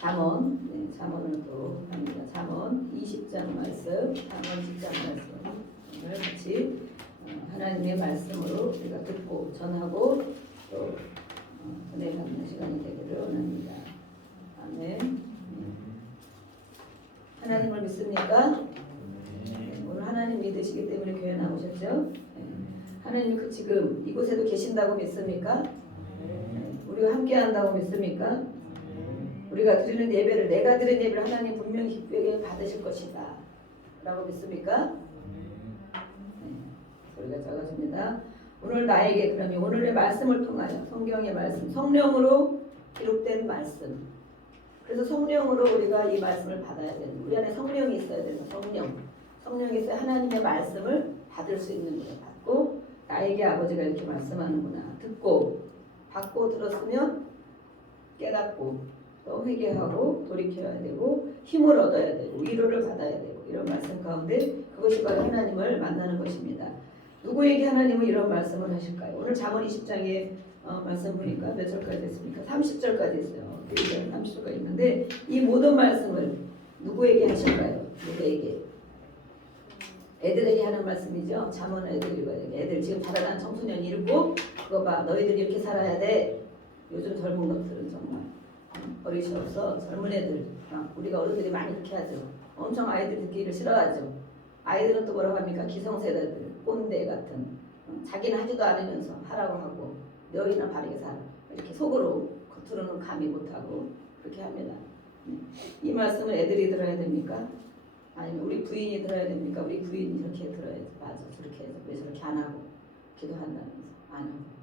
잠언, 네, 잠언을 또 합니다. 잠언 20장 말씀, 잠언 10장 말씀 오늘 같이 하나님의 말씀으로 우리가 듣고 전하고 또 은혜 받는 시간이 되기를 원합니다. 아멘. 하나님을 믿습니까? 네, 오늘 하나님 믿으시기 때문에 교회 나오셨죠? 네. 하나님 지금 이곳에도 계신다고 믿습니까? 네. 우리가 함께 한다고 믿습니까? 우리가 드리는 예배를 내가 드린 예배를 하나님 분명히 기쁘게 받으실 것이다 라고 믿습니까? 네. 소리가 작아집니다. 오늘 나에게 그러면 오늘의 말씀을 통하여 성경의 말씀, 성령으로 기록된 말씀, 그래서 성령으로 우리가 이 말씀을 받아야 되는, 우리 안에 성령이 있어야 되는, 성령이 있어야 하나님의 말씀을 받을 수 있는 거예요. 받고 나에게 아버지가 이렇게 말씀하는구나, 듣고 받고 들었으면 깨닫고 또 회개하고 돌이켜야 되고 힘을 얻어야 되고 위로를 받아야 되고, 이런 말씀 가운데 그것이 바로 하나님을 만나는 것입니다. 누구에게 하나님은 이런 말씀을 하실까요? 오늘 잠언 20장에 말씀 보니까 몇 절까지 됐습니까? 30절까지 있어요. 30절까지 있는데 이 모든 말씀을 누구에게 하실까요? 누구에게? 애들에게 하는 말씀이죠. 잠언 애들 읽어야 돼. 애들 지금 자라난 청소년 읽고 그거 봐, 너희들이 이렇게 살아야 돼. 요즘 젊은 것들은 정말 버릇이 없어. 젊은 애들, 우리가 어른들이 많이 그렇게 하죠. 엄청 아이들 듣기를 싫어하죠. 아이들은 또 뭐라고 합니까? 기성세대들, 꼰대 같은, 자기는 하지도 않으면서 하라고 하고 너희나 바르게 살아, 이렇게 속으로, 겉으로는 감히 못하고 그렇게 합니다. 이 말씀을 애들이 들어야 됩니까? 아니면 우리 부인이 들어야 됩니까? 우리 부인이 이렇게 들어야지. 맞아, 저렇게 해서 왜 저렇게 안 하고 기도한다면서 안 하고.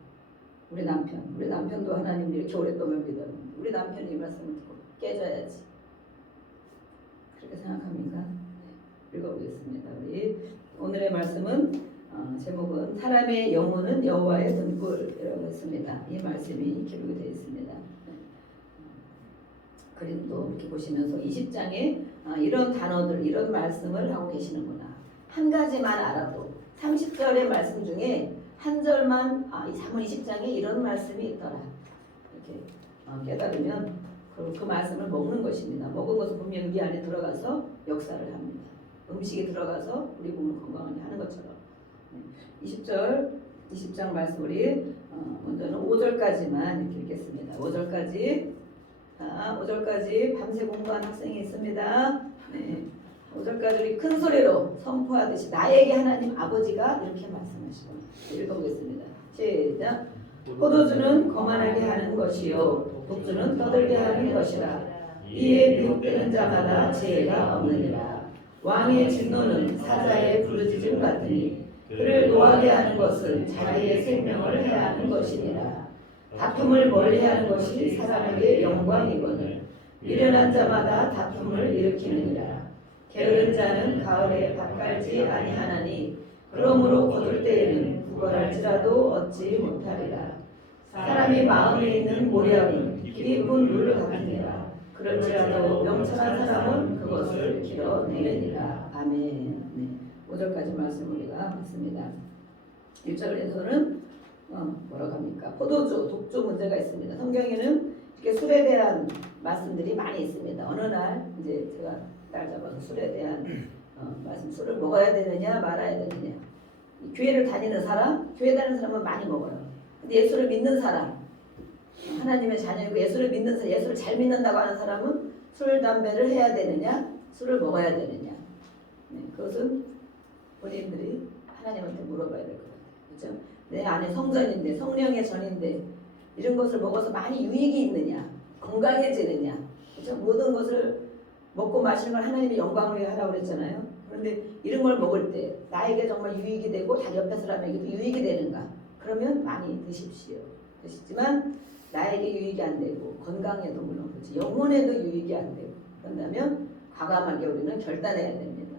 우리 남편도 하나님 이렇게 오랫동안 믿었는데 우리 남편이 이 말씀을 듣고 깨져야지. 그렇게 생각합니까? 네, 읽어보겠습니다. 우리 오늘의 말씀은 제목은 사람의 영혼은 여호와의 등불이라고 했습니다. 이 말씀이 기록이 되어 있습니다. 그림도 이렇게 보시면서 20장에 이런 단어들, 이런 말씀을 하고 계시는구나. 한 가지만 알아도 30절의 말씀 중에 한 절만 이 잠언 20장에 이런 말씀이 있더라. 이렇게 깨달으면 그 말씀을 먹는 것입니다. 먹은 것은 분명히 우리 안에 들어가서 역사를 합니다. 음식이 들어가서 우리 몸을 건강하게 하는 것처럼. 20절, 20장 말씀 우리 먼저는 5절까지만 이렇게 읽겠습니다. 5절까지. 5절까지 밤새 공부한 학생이 있습니다. 네. 5절까지 우리 큰 소리로 선포하듯이 나에게 하나님 아버지가 이렇게 말씀하시고 읽어보겠습니다. 시작. 포도주는 거만하게 하는 것이요 독주는 떠들게 하는 것이라. 이에 미혹되는 자마다 지혜가 없느니라. 왕의 진노는 사자의 부르짖음 같으니 그를 노하게 하는 것은 자기의 생명을 해하는 것이니라. 다툼을 멀리하는 것이 사람에게 영광이거늘 미련한 자마다 다툼을 일으키느니라. 게으른 자는 가을에 밭 갈지 아니하나니 그러므로 거둘 때에는 구걸할지라도 얻지 못하리라. 사람이 마음에 있는 모략은 깊은 물 같으니라. 그럴지라도 명철한 사람은 그것을 길어내느니라. 아멘. 네. 5절까지 말씀 우리가 봤습니다. 1절에서는 뭐라고 합니까? 포도주, 독주 문제가 있습니다. 성경에는 이렇게 술에 대한 말씀들이 많이 있습니다. 어느 날 이제 제가 날 잡아서 술에 대한 말씀, 술을 먹어야 되느냐 말아야 되느냐. 교회를 다니는 사람, 교회 다니는 사람은 많이 먹어요. 근데 예수를 믿는 사람, 하나님의 자녀이고 예수를 믿는 사람, 예수를 잘 믿는다고 하는 사람은 술, 담배를 해야 되느냐, 술을 먹어야 되느냐. 네, 그것은 본인들이 하나님한테 물어봐야 될 것 같아요. 그렇죠? 내 안에 성전인데, 성령의 전인데 이런 것을 먹어서 많이 유익이 있느냐, 건강해지느냐. 그렇죠? 모든 것을 먹고 마시는 걸 하나님의 영광을 위해 하라고 그랬잖아요. 그런데 이런 걸 먹을 때 나에게 정말 유익이 되고 다른 옆에 사람에게도 유익이 되는가? 그러면 많이 드십시오. 드시지만 나에게 유익이 안 되고 건강에도 물론 그렇지 영혼에도 유익이 안 되고 그런다면 과감하게 우리는 결단해야 됩니다.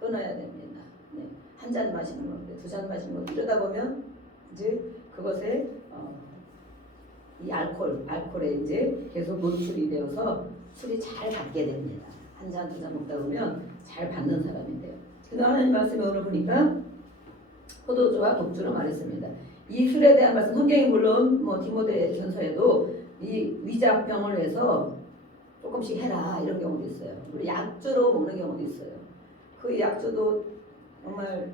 끊어야 됩니다. 네. 한 잔 마시는 건데 두 잔 마시는 건데 이러다 보면 이제 그것에 이 알코올에 이제 계속 노출이 되어서 술이 잘 받게 됩니다. 한 잔, 두 잔 먹다 보면 잘 받는 사람이 돼요. 그래서 하나님 말씀에 오늘 보니까 포도주와 독주로 말했습니다. 이 술에 대한 말씀, 성경이 물론 디모데 전서에도 이 위장병을 해서 조금씩 해라 이런 경우도 있어요. 우리 약주로 먹는 경우도 있어요. 그 약주도 정말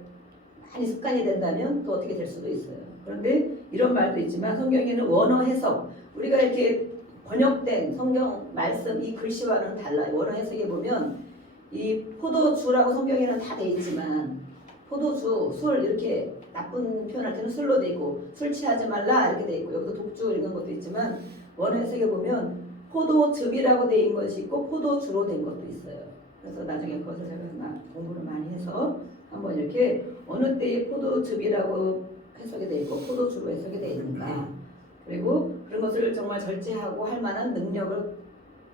많이 습관이 된다면 또 어떻게 될 수도 있어요. 그런데 이런 말도 있지만 성경에는 원어 해석, 우리가 이렇게 번역된 성경 말씀 이 글씨와는 달라요. 원어 해석에 보면 이 포도주라고 성경에는 다 돼 있지만 포도주, 술 이렇게 나쁜 표현할 때는 술로 돼 있고 술 취하지 말라 이렇게 돼 있고 여기도 독주 이런 것도 있지만 원어 해석에 보면 포도즙이라고 돼 있는 것이 있고 포도주로 된 것도 있어요. 그래서 나중에 그것을 제가 공부를 많이 해서 한번 이렇게 어느 때에 포도즙이라고 해석이 돼 있고 포도주로 해석이 돼 있는가, 그리고 그런 것을 정말 절제하고 할 만한 능력을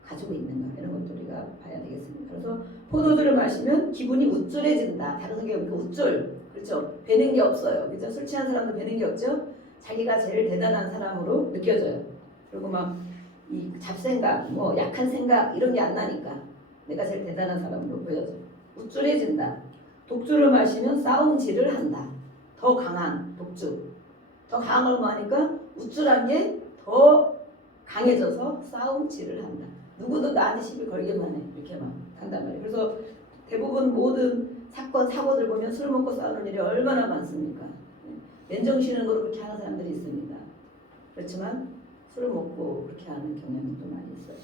가지고 있는가, 이런 것도 우리가 봐야 되겠습니다. 그래서 포도주를 마시면 기분이 우쭐해진다. 다른 성경에 보니까 우쭐, 그렇죠? 배는 게 없어요. 그렇죠? 술 취한 사람도 배는 게 없죠? 자기가 제일 대단한 사람으로 느껴져요. 그리고 막 이 잡생각, 뭐 약한 생각 이런 게 안 나니까 내가 제일 대단한 사람으로 보여져요. 우쭐해진다. 독주를 마시면 싸움질을 한다. 더 강한 독주. 더 강한 걸 뭐하니까 우쭐한 게 더 강해져서 싸움질을 한다. 누구도 나한테 시비 걸기만 해. 이렇게 막 한단 말이에요. 그래서 대부분 모든 사건, 사고들 보면 술 먹고 싸우는 일이 얼마나 많습니까? 맨정신으로 그렇게 하는 사람들이 있습니다. 그렇지만 술을 먹고 그렇게 하는 경향이 또 많이 있어요.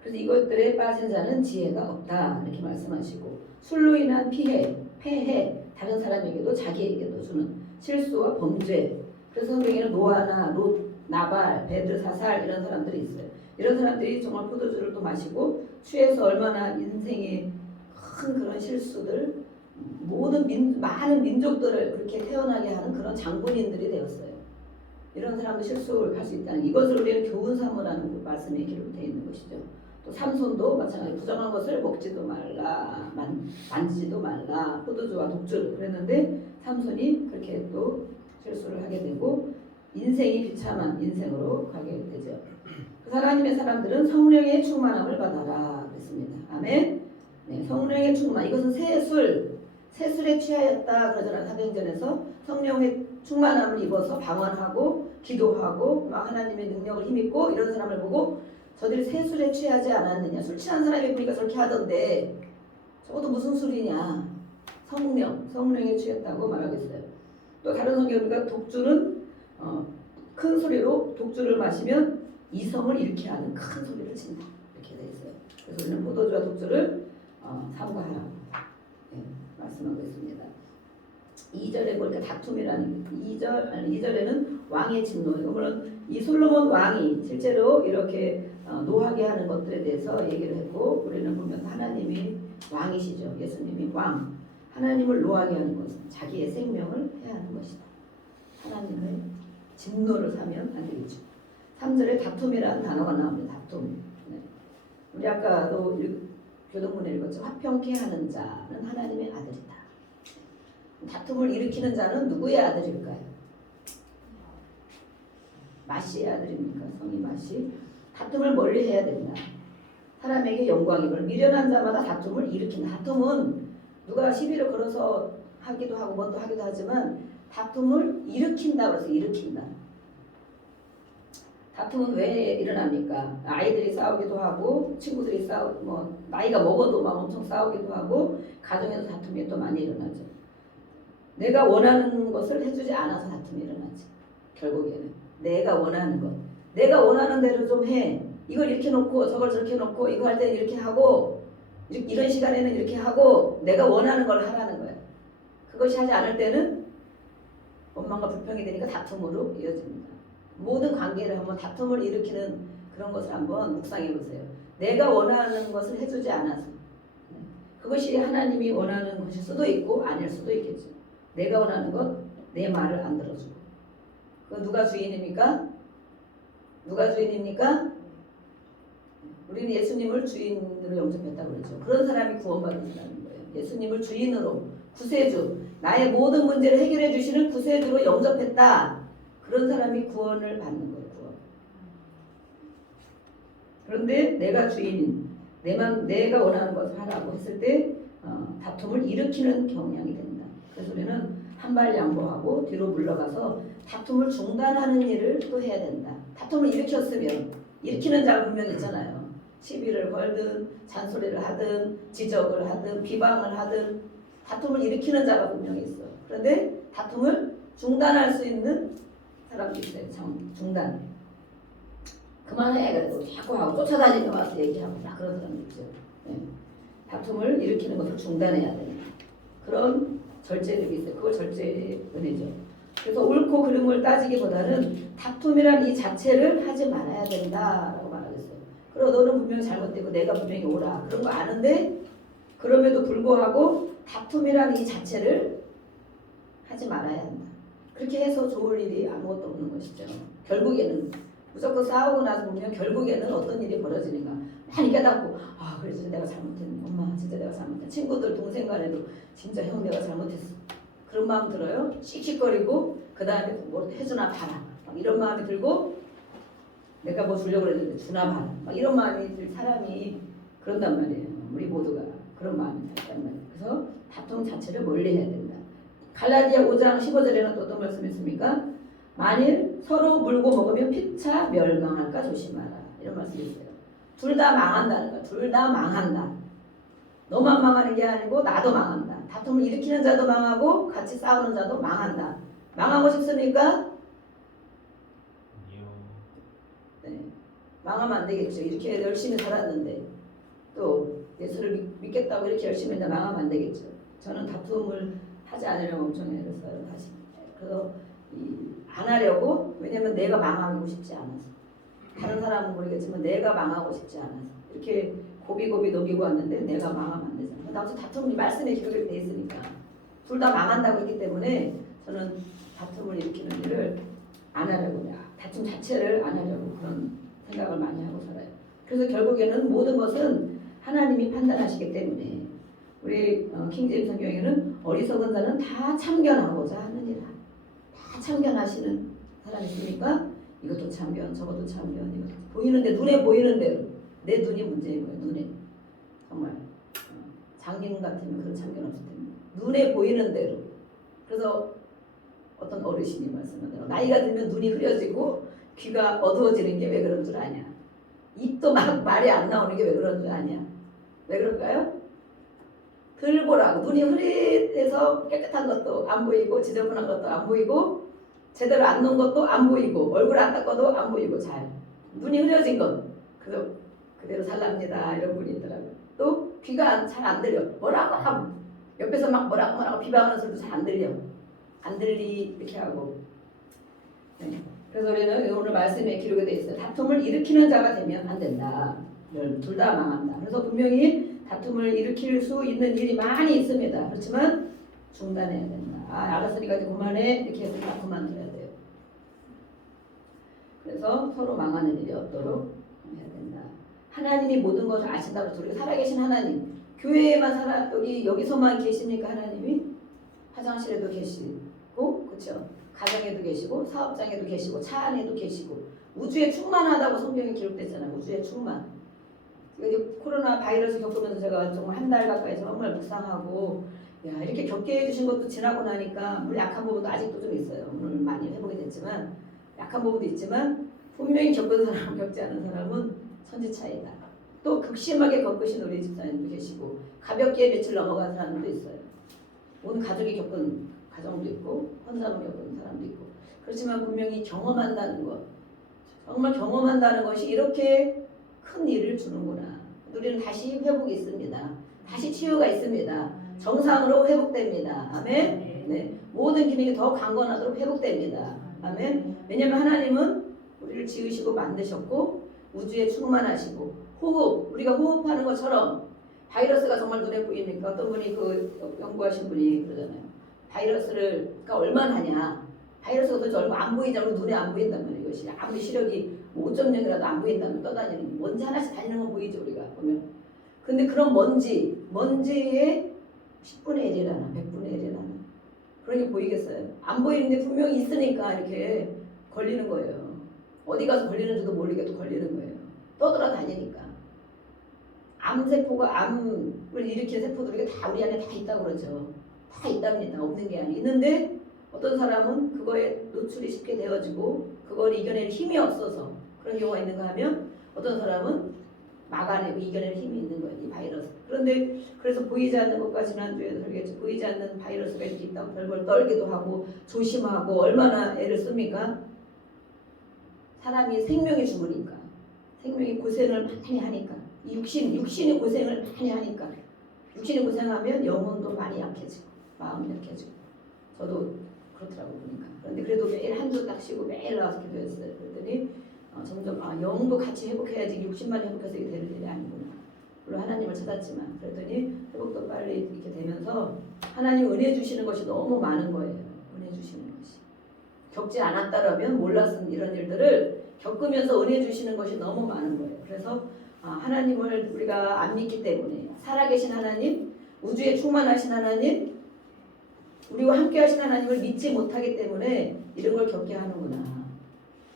그래서 이것들에 빠진 자는 지혜가 없다 이렇게 말씀하시고, 술로 인한 피해, 폐해, 다른 사람에게도 자기에게도 주는 실수와 범죄. 그래서 성경에는 노아나 롯, 나발, 베드사살 이런 사람들이 있어요. 이런 사람들이 정말 포도주를 또 마시고 취해서 얼마나 인생의 큰 그런 실수들, 많은 민족들을 그렇게 태어나게 하는 그런 장군인들이 되었어요. 이런 사람도 실수를 할 수 있다는, 이것을 우리는 교훈 삼으라는 그 말씀에 기록되어 있는 것이죠. 또 삼손도 마찬가지, 부정한 것을 먹지도 말라, 만지지도 말라, 포도주와 독주를 그랬는데 삼손이 그렇게 또 실수를 하게 되고 인생이 비참한 인생으로 가게 되죠. 그 하나님의 사람들은 성령의 충만함을 받아라 그랬습니다. 아멘. 네, 성령의 충만, 이것은 새술에 취하였다 그러잖아요. 사도행전에서 성령의 충만함을 입어서 방언하고 기도하고 막 하나님의 능력을 힘입고 이런 사람을 보고 저들이 새술에 취하지 않았느냐. 술 취한 사람이 보니까 저렇게 하던데 저것도 무슨 술이냐. 성령에 취했다고 말하겠어요. 또 다른 성경에 보니까 독주는 큰 소리로 독주를 마시면 이성을 잃게 하는 큰 소리를 친다 이렇게 되어 있어요. 그래서 우리는 포도주와 독주를 삼가하라고 말씀하고 있습니다. 2절에 보니까 다툼이라는 2절에는 왕의 진노. 물론 이 솔로몬 왕이 실제로 이렇게 노하게 하는 것들에 대해서 얘기를 했고, 우리는 보면 하나님이 왕이시죠. 예수님이 왕. 하나님을 노하게 하는 것은 자기의 생명을 해하는 것이다. 하나님의 진노를 사면 안 되겠죠. 3절에 다툼이라는 단어가 나옵니다. 다툼. 네. 우리 아까도 교동문에 읽었죠. 화평케 하는 자는 하나님의 아들이다. 다툼을 일으키는 자는 누구의 아들일까요? 마시의 아들입니까? 성이 마시. 다툼을 멀리 해야 된다. 사람에게 영광임을 미련한 자마다 다툼을 일으킨다. 다툼은 누가 시비를 걸어서 하기도 하고 뭣도 하기도 하지만 다툼을 일으킨다. 그래서 일으킨다. 다툼은 왜 일어납니까? 아이들이 싸우기도 하고 친구들이 나이가 먹어도 막 엄청 싸우기도 하고 가정에서 다툼이 또 많이 일어나죠. 내가 원하는 것을 해주지 않아서 다툼이 일어나지. 결국에는 내가 원하는 것, 내가 원하는 대로 좀 해. 이걸 이렇게 놓고 저걸 저렇게 놓고 이거 할 때는 이렇게 하고 이런 시간에는 이렇게 하고 내가 원하는 걸 하라는 거야. 그것이 하지 않을 때는 원망과 불평이 되니까 다툼으로 이어집니다. 모든 관계를 한번 다툼을 일으키는 그런 것을 한번 묵상해 보세요. 내가 원하는 것을 해주지 않아서. 그것이 하나님이 원하는 것일 수도 있고 아닐 수도 있겠죠. 내가 원하는 것, 내 말을 안 들어주고. 그 누가 주인입니까? 누가 주인입니까? 우리는 예수님을 주인으로 영접했다고 그러죠. 그런 사람이 구원받는 사람인 거예요. 예수님을 주인으로, 구세주, 나의 모든 문제를 해결해 주시는 구세주로 영접했다. 그런 사람이 구원을 받는 거예요. 구원. 그런데 내가 주인인, 내가 원하는 것을 하라고 했을 때 다툼을 일으키는 경향이 된다. 그래서 우리는 한 발 양보하고 뒤로 물러가서 다툼을 중단하는 일을 또 해야 된다. 다툼을 일으키는 자가 분명히 있잖아요. 시비를 걸든 잔소리를 하든 지적을 하든 비방을 하든 다툼을 일으키는 자가 분명히 있어. 그런데 다툼을 중단할 수 있는 사람도 있어요. 중단. 그만해. 그래도 자꾸 하고 쫓아다니며 와서 얘기하고 다 그런 사람도 있죠. 네. 다툼을 일으키는 것을 중단해야 됩니다. 그런 절제력이 있어요. 그걸 절제의 은혜죠. 그래서 옳고 그름을 따지기보다는 다툼이란 이 자체를 하지 말아야 된다라고 말하겠어요. 그리고 너는 분명히 잘못되고 내가 분명히 옳아. 그런 거 아는데 그럼에도 불구하고 다툼이란 이 자체를 하지 말아야 한다. 그렇게 해서 좋을 일이 아무것도 없는 것이죠. 결국에는 무조건 싸우고 나서 보면 결국에는 어떤 일이 벌어지는가 많이 깨닫고 그래 진짜 내가 잘못했네. 엄마 진짜 내가 잘못했네. 친구들 동생 간에도 진짜 형 내가 잘못했어. 그런 마음 들어요. 씩씩거리고 그 다음에 뭐 해주나 봐라. 막 이런 마음이 들고 내가 뭐 주려고 그랬는데 주나 봐라. 막 이런 마음이 들 사람이 그런단 말이에요. 우리 모두가 그런 마음이 들단 말이에요. 그래서 다툼 자체를 멀리해야 된다. 갈라디아 5장 15절에는 또 어떤 말씀이 있습니까? 만일 서로 물고 먹으면 피차 멸망할까 조심하라. 이런 말씀이 있어요. 둘 다 망한다는 거야. 둘 다 망한다. 너만 망하는 게 아니고 나도 망한다. 다툼을 일으키는 자도 망하고 같이 싸우는 자도 망한다. 망하고 싶습니까? 네. 망하면 안 되겠죠. 이렇게 열심히 살았는데 또 예수를 믿겠다고 이렇게 열심히 했는데 망하면 안 되겠죠. 저는 다툼을 하지 않으려고 엄청 애를 써요. 다시. 그래서 안 하려고. 왜냐면 내가 망하고 싶지 않아서. 다른 사람은 모르겠지만 내가 망하고 싶지 않아서. 이렇게 고비고비 넘기고 왔는데 내가 망하면 안 되잖아. 나도 다툼이 말씀에 기록이 돼 있으니까. 둘 다 망한다고 했기 때문에 저는 다툼을 일으키는 일을 안 하려고. 다툼 자체를 안 하려고 그런 생각을 많이 하고 살아요. 그래서 결국에는 모든 것은 하나님이 판단하시기 때문에 우리 킹제임스 성경에는 어리석은 자는 다 참견하고자 하느니라. 다 참견하시는 사람이 있으니까 이것도 참견, 저것도 참견, 이것도 보이는데 눈에 보이는 대로 내 눈이 문제인 거예요. 눈에 정말 장님 같으면 그런 참견 없을 텐데 눈에 보이는 대로. 그래서 어떤 어르신이 말씀하더라고요. 나이가 들면 눈이 흐려지고 귀가 어두워지는 게 왜 그런 줄 아냐. 입도 막 말이 안 나오는 게 왜 그런 줄 아냐. 왜 그럴까요? 들보라고 눈이 흐릿해서 깨끗한 것도 안 보이고 지저분한 것도 안 보이고 제대로 안 놓은 것도 안 보이고 얼굴 안 닦아도 안 보이고 잘 눈이 흐려진 것 그래서 그대로 살랍니다 이런 분이 있더라고요. 또 귀가 잘 안 들려. 뭐라고 하고 옆에서 막 뭐라고 비방하는 소리도 잘 안 들려. 안 들리 이렇게 하고. 네. 그래서 우리는 오늘 말씀에 기록이 되어 있어요. 다툼을 일으키는 자가 되면 안 된다. 둘 다 망한다. 그래서 분명히 다툼을 일으킬 수 있는 일이 많이 있습니다. 그렇지만 중단해야 된다. 알았으니까 이제 그만해. 이렇게 해서 다 그만둬야 돼요. 그래서 서로 망하는 일이 없도록 해야 된다. 하나님이 모든 것을 아신다고 해서 우리가 살아계신 하나님. 교회에만 여기서만 계십니까 하나님이? 화장실에도 계시고, 그렇죠? 가정에도 계시고, 사업장에도 계시고, 차 안에도 계시고, 우주에 충만하다고 성경에 기록됐잖아요. 우주에 충만. 코로나 바이러스 겪으면서 제가 정말 한 달 가까이 정말 묵상하고 이렇게 겪게 해주신 것도 지나고 나니까 물론 약한 부분도 아직도 좀 있어요. 오늘 많이 회복이 됐지만 약한 부분도 있지만 분명히 겪은 사람 겪지 않은 사람은 천지 차이다. 또 극심하게 겪으신 우리 집사님도 계시고 가볍게 며칠 넘어간 사람도 있어요. 온 가족이 겪은 가정도 있고 혼자만 겪은 사람도 있고 그렇지만 분명히 경험한다는 것 정말 경험한다는 것이 이렇게 큰 일을 주는구나. 우리는 다시 회복이 있습니다. 다시 치유가 있습니다. 정상으로 회복됩니다. 아멘. 네. 모든 기능이 더 강건하도록 회복됩니다. 아멘. 왜냐하면 하나님은 우리를 지으시고 만드셨고 우주에 충만하시고 호흡 우리가 호흡하는 것처럼 바이러스가 정말 눈에 보입니까? 어떤 분이 그 연구하신 분이 그러잖아요. 바이러스가 얼마나 하냐. 바이러스가 도대체 얼마 안 보이자면 눈에 안 보인단 말이에요. 이것이 아무리 시력이 5.0이라도 안 보인다면 떠다니는 먼지 하나씩 다니는 건 보이죠 우리가 보면. 근데 그런 먼지의 10분의 1이라나 100분의 1이라나 그런 게 보이겠어요? 안 보이는데 분명히 있으니까 이렇게 걸리는 거예요. 어디 가서 걸리는지도 모르게 또 걸리는 거예요. 떠돌아다니니까. 암세포가 암을 일으키는 세포들이 다 우리 안에 다 있다고 그러죠. 다 있답니다. 없는 게 아니에요. 있는데 어떤 사람은 그거에 노출이 쉽게 되어지고 그걸 이겨낼 힘이 없어서 그런 경우가 있는가 하면 어떤 사람은 막아내고 이겨낼 힘이 있는 거예요. 이 바이러스. 그런데 그래서 보이지 않는 것과 지난주에도 설계했죠. 보이지 않는 바이러스가 이렇게 있다고 별걸 떨기도 하고 조심하고 얼마나 애를 씁니까? 사람이 생명이 죽으니까. 생명이 고생을 많이 하니까. 육신이 고생을 많이 하니까. 육신이 고생하면 영혼도 많이 약해지고 마음이 약해지고. 저도 그렇더라고 보니까. 그런데 그래도 매일 한두 딱 쉬고 매일 나와서 기도했어요. 그랬더니 점점 영도 같이 회복해야지 육신만 회복해서 이게 되는 일이 아니구나. 물론 하나님을 찾았지만 그랬더니 회복도 빨리 이렇게 되면서 하나님 은혜 주시는 것이 너무 많은 거예요. 은혜 주시는 것이. 겪지 않았다라면 몰랐은 이런 일들을 겪으면서 은혜 주시는 것이 너무 많은 거예요. 그래서 하나님을 우리가 안 믿기 때문에 살아계신 하나님, 우주에 충만하신 하나님, 우리와 함께 하신 하나님을 믿지 못하기 때문에 이런 걸 겪게 하는구나.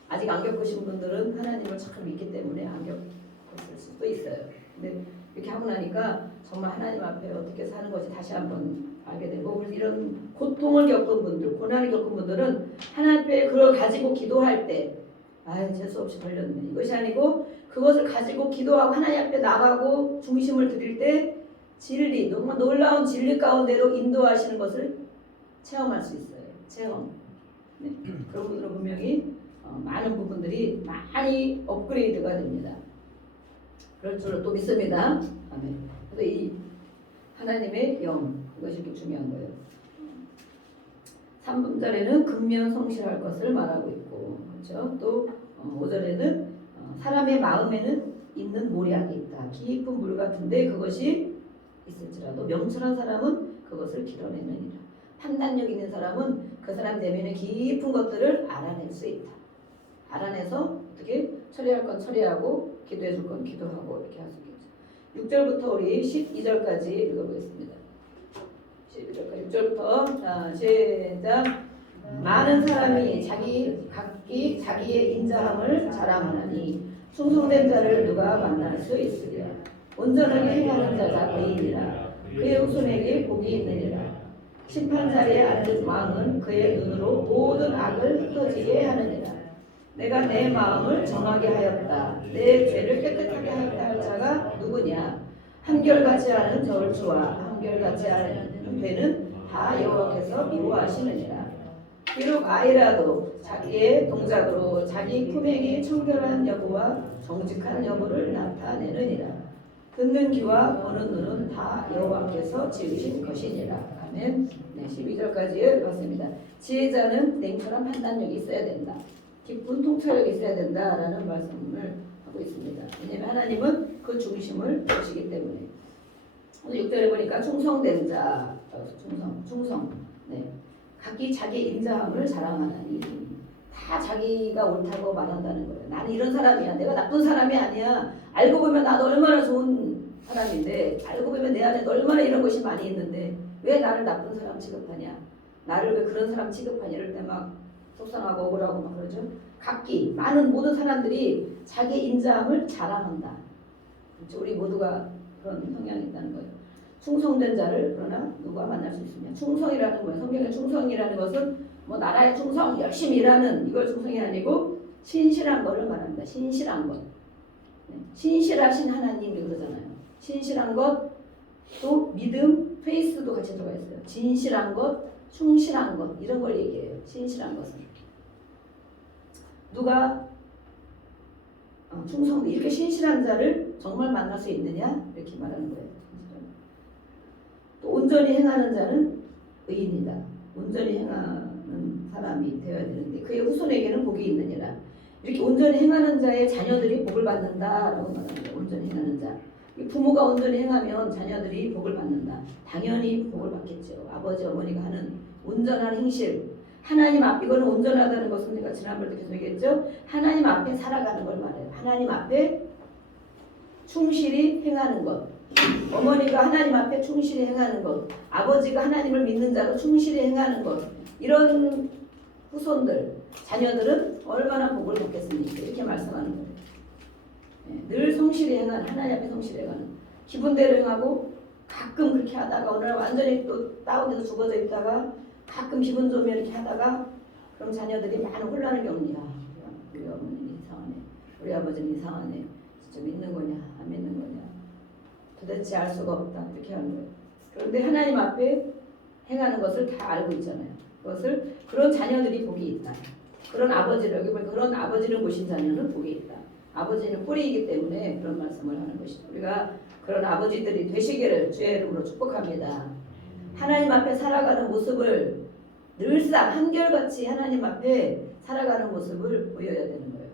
아직 안 겪으신 분들은 하나님을 참 믿기 때문에 안 겪었을 수도 있어요. 근데 이렇게 하고 나니까 정말 하나님 앞에 어떻게 사는 것이 다시 한번 알게 되고, 그래서 이런 고통을 겪은 분들, 고난을 겪은 분들은 하나님 앞에 그걸 가지고 기도할 때 재수 없이 걸렸네. 이것이 아니고 그것을 가지고 기도하고 하나님 앞에 나가고 중심을 드릴 때 진리, 너무 놀라운 진리 가운데로 인도하시는 것을 체험할 수 있어요. 체험. 네. 그런 분들은 분명히 많은 부분들이 많이 업그레이드가 됩니다. 그럴 줄로 또 믿습니다. 아멘. 그래서 이 하나님의 영, 이것이 이렇게 중요한 거예요. 3분절에는 근면성실할 것을 말하고 있고, 그렇죠? 또 5절에는 사람의 마음에는 있는 모략이 있다. 깊은 물 같은데 그것이 있을지라도 명철한 사람은 그것을 길어내느니라. 판단력 있는 사람은 그 사람 내면의 깊은 것들을 알아낼 수 있다. 알아내서 어떻게 처리할 건 처리하고 기도해 줄 건 기도하고 이렇게 할 수 있겠죠. 6절부터 우리 12절까지 읽어보겠습니다. 12절까지 6절부터 자, 시작. 많은 사람이 각기 자기의 인자함을 자랑하나니 충성된 자를 누가 만날 수 있으랴. 온전하게 행하는 자가 의인이라. 그의 후손에게 복이 있느니라. 심판자리에 앉은 왕은 그의 눈으로 모든 악을 흩어지게 하느니라. 내가 내 마음을 정하게 하였다. 내 죄를 깨끗하게 하였다 할 자가 누구냐? 한결같이 하는 저울추와 한결같이 하는 배는 다 여호와께서 미워하시느니라. 비록 아이라도 자기의 동작으로 자기 품행이 청결한 여부와 정직한 여부를 나타내느니라. 듣는 귀와 보는 눈은 다 여호와께서 지으신 것이니라. 아멘. 네, 12절까지 읽었습니다. 지혜자는 냉철한 판단력이 있어야 된다. 깊은 통찰력이 있어야 된다라는 말씀을 하고 있습니다. 왜냐하면 하나님은 그 중심을 보시기 때문에. 오늘 6절에 보니까 충성된 자, 충성. 네. 각기 자기 인자함을 자랑하나니 다 자기가 옳다고 말한다는 거예요. 나는 이런 사람이야. 내가 나쁜 사람이 아니야. 알고 보면 나도 얼마나 좋은 사람인데, 알고 보면 내 안에 얼마나 이런 것이 많이 있는데 왜 나를 나쁜 사람 취급하냐? 나를 왜 그런 사람 취급하냐? 이럴 때 막 속상하고 억울하고 막 그러죠. 각기 모든 사람들이 자기 인자함을 자랑한다. 그렇죠? 우리 모두가 그런 성향이 있다는 거예요. 충성된 자를 그러나 누가 만날 수 있으냐? 충성이라는 거예요. 성경의 충성이라는 것은 뭐 나라의 충성, 열심히 일하는 이걸 충성이 아니고 신실한 거를 말합니다. 신실한 것. 네. 신실하신 하나님이 그러잖아요. 신실한 것, 또 믿음, 페이스도 같이 들어가 있어요. 진실한 것, 충실한 것 이런 걸 얘기해요. 신실한 것은 누가 충성 이렇게 신실한 자를 정말 만날 수 있느냐 이렇게 말하는 거예요. 또 온전히 행하는 자는 의인이다. 온전히 행하는 사람이 되어야 되는데 그의 후손에게는 복이 있느니라. 이렇게 온전히 행하는 자의 자녀들이 복을 받는다라고 말하는 거예요. 온전히 행하는 자. 부모가 온전히 행하면 자녀들이 복을 받는다. 당연히 복을 받겠죠. 아버지 어머니가 하는 온전한 행실. 하나님 앞에 이거는 온전하다는 것은 제가 지난번에도 계속 얘기했죠. 하나님 앞에 살아가는 걸 말해요. 하나님 앞에 충실히 행하는 것. 어머니가 하나님 앞에 충실히 행하는 것. 아버지가 하나님을 믿는 자로 충실히 행하는 것. 이런 후손들, 자녀들은 얼마나 복을 받겠습니까? 이렇게 말씀하는 거예요. 늘 성실히 행하는, 하나님 앞에 성실히 행하는. 기분대로 행하고 가끔 그렇게 하다가 오늘 완전히 또 다운돼서 죽어져 있다가 가끔 기분 좋으면 이렇게 하다가 그럼 자녀들이 많은 혼란을 겪냐. 우리 어머니는 이상하네. 우리 아버지는 이상하네. 진짜 믿는 거냐 안 믿는 거냐 도대체 알 수가 없다 이렇게 하는 거예요. 그런데 하나님 앞에 행하는 것을 다 알고 있잖아요. 그것을 그런 자녀들이 복이 있다. 그런 아버지를 여기 보면 그런 아버지를 모신 자녀는 복이 있다. 아버지는 뿌리이기 때문에 그런 말씀을 하는 것이죠. 우리가 그런 아버지들이 되시기를 주의 이름으로 축복합니다. 하나님 앞에 살아가는 모습을 늘상 한결같이 하나님 앞에 살아가는 모습을 보여야 되는 거예요.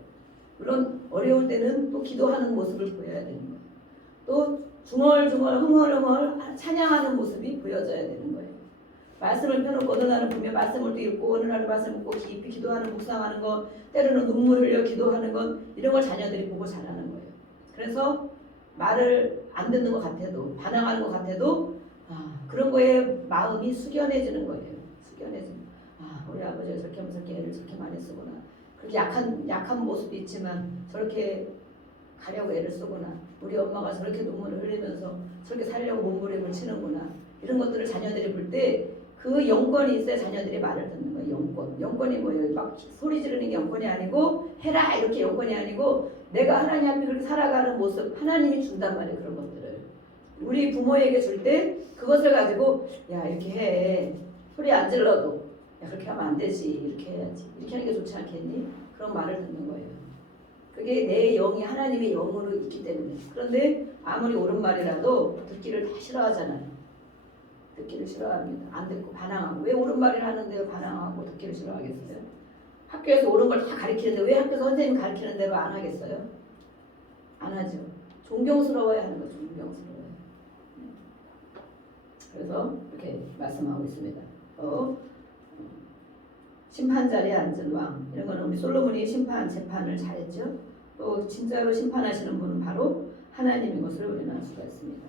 물론 어려울 때는 또 기도하는 모습을 보여야 되는 거예요. 또 중얼중얼 흥얼흥얼 찬양하는 모습이 보여져야 되는 거예요. 말씀을 펴놓고 어느 날은 보면 말씀을 또 읽고 어느 날은 말씀을 읽고 깊이 기도하는 묵상하는 것 때로는 눈물 흘려 기도하는 것 이런 걸 자녀들이 보고 자라는 거예요. 그래서 말을 안 듣는 것 같아도 반항하는 것 같아도 그런 거에 마음이 숙연해지는 거예요. 숙연해지는 우리 아버지가 저렇게 하면서 애를 저렇게 많이 쓰구나. 그렇게 약한 모습이 있지만 저렇게 가려고 애를 쓰구나. 우리 엄마가 저렇게 눈물을 흘리면서 저렇게 살려고 몸부림을 치는구나. 이런 것들을 자녀들이 볼 때 그 영권이 있어야 자녀들이 말을 듣는 거예요. 영권이 뭐예요? 막 소리 지르는 게 영권이 아니고 해라 이렇게 영권이 아니고 내가 하나님 앞에 그렇게 살아가는 모습 하나님이 준단 말이에요. 그런 것들을 우리 부모에게 줄 때 그것을 가지고 야 이렇게 해 소리 안 질러도 야 그렇게 하면 안 되지 이렇게 해야지 이렇게 하는 게 좋지 않겠니? 그런 말을 듣는 거예요. 그게 내 영이 하나님의 영으로 있기 때문에. 그런데 아무리 옳은 말이라도 듣기를 다 싫어하잖아요. 듣기를 싫어합니다. 안 듣고 반항하고 왜 옳은 말을 하는데 반항하고 듣기를 싫어하겠어요? 학교에서 옳은 걸 다 가르치는데 왜 학교에서 선생님 가르치는 대로 안 하겠어요? 안 하죠. 존경스러워야 하는 거죠. 존경스러워요. 그래서 이렇게 말씀하고 있습니다. 심판 자리에 앉은 왕 이런 거는 우리 솔로몬이 재판을 잘했죠. 또 진짜로 심판하시는 분은 바로 하나님인 것을 우리는 알 수가 있습니다.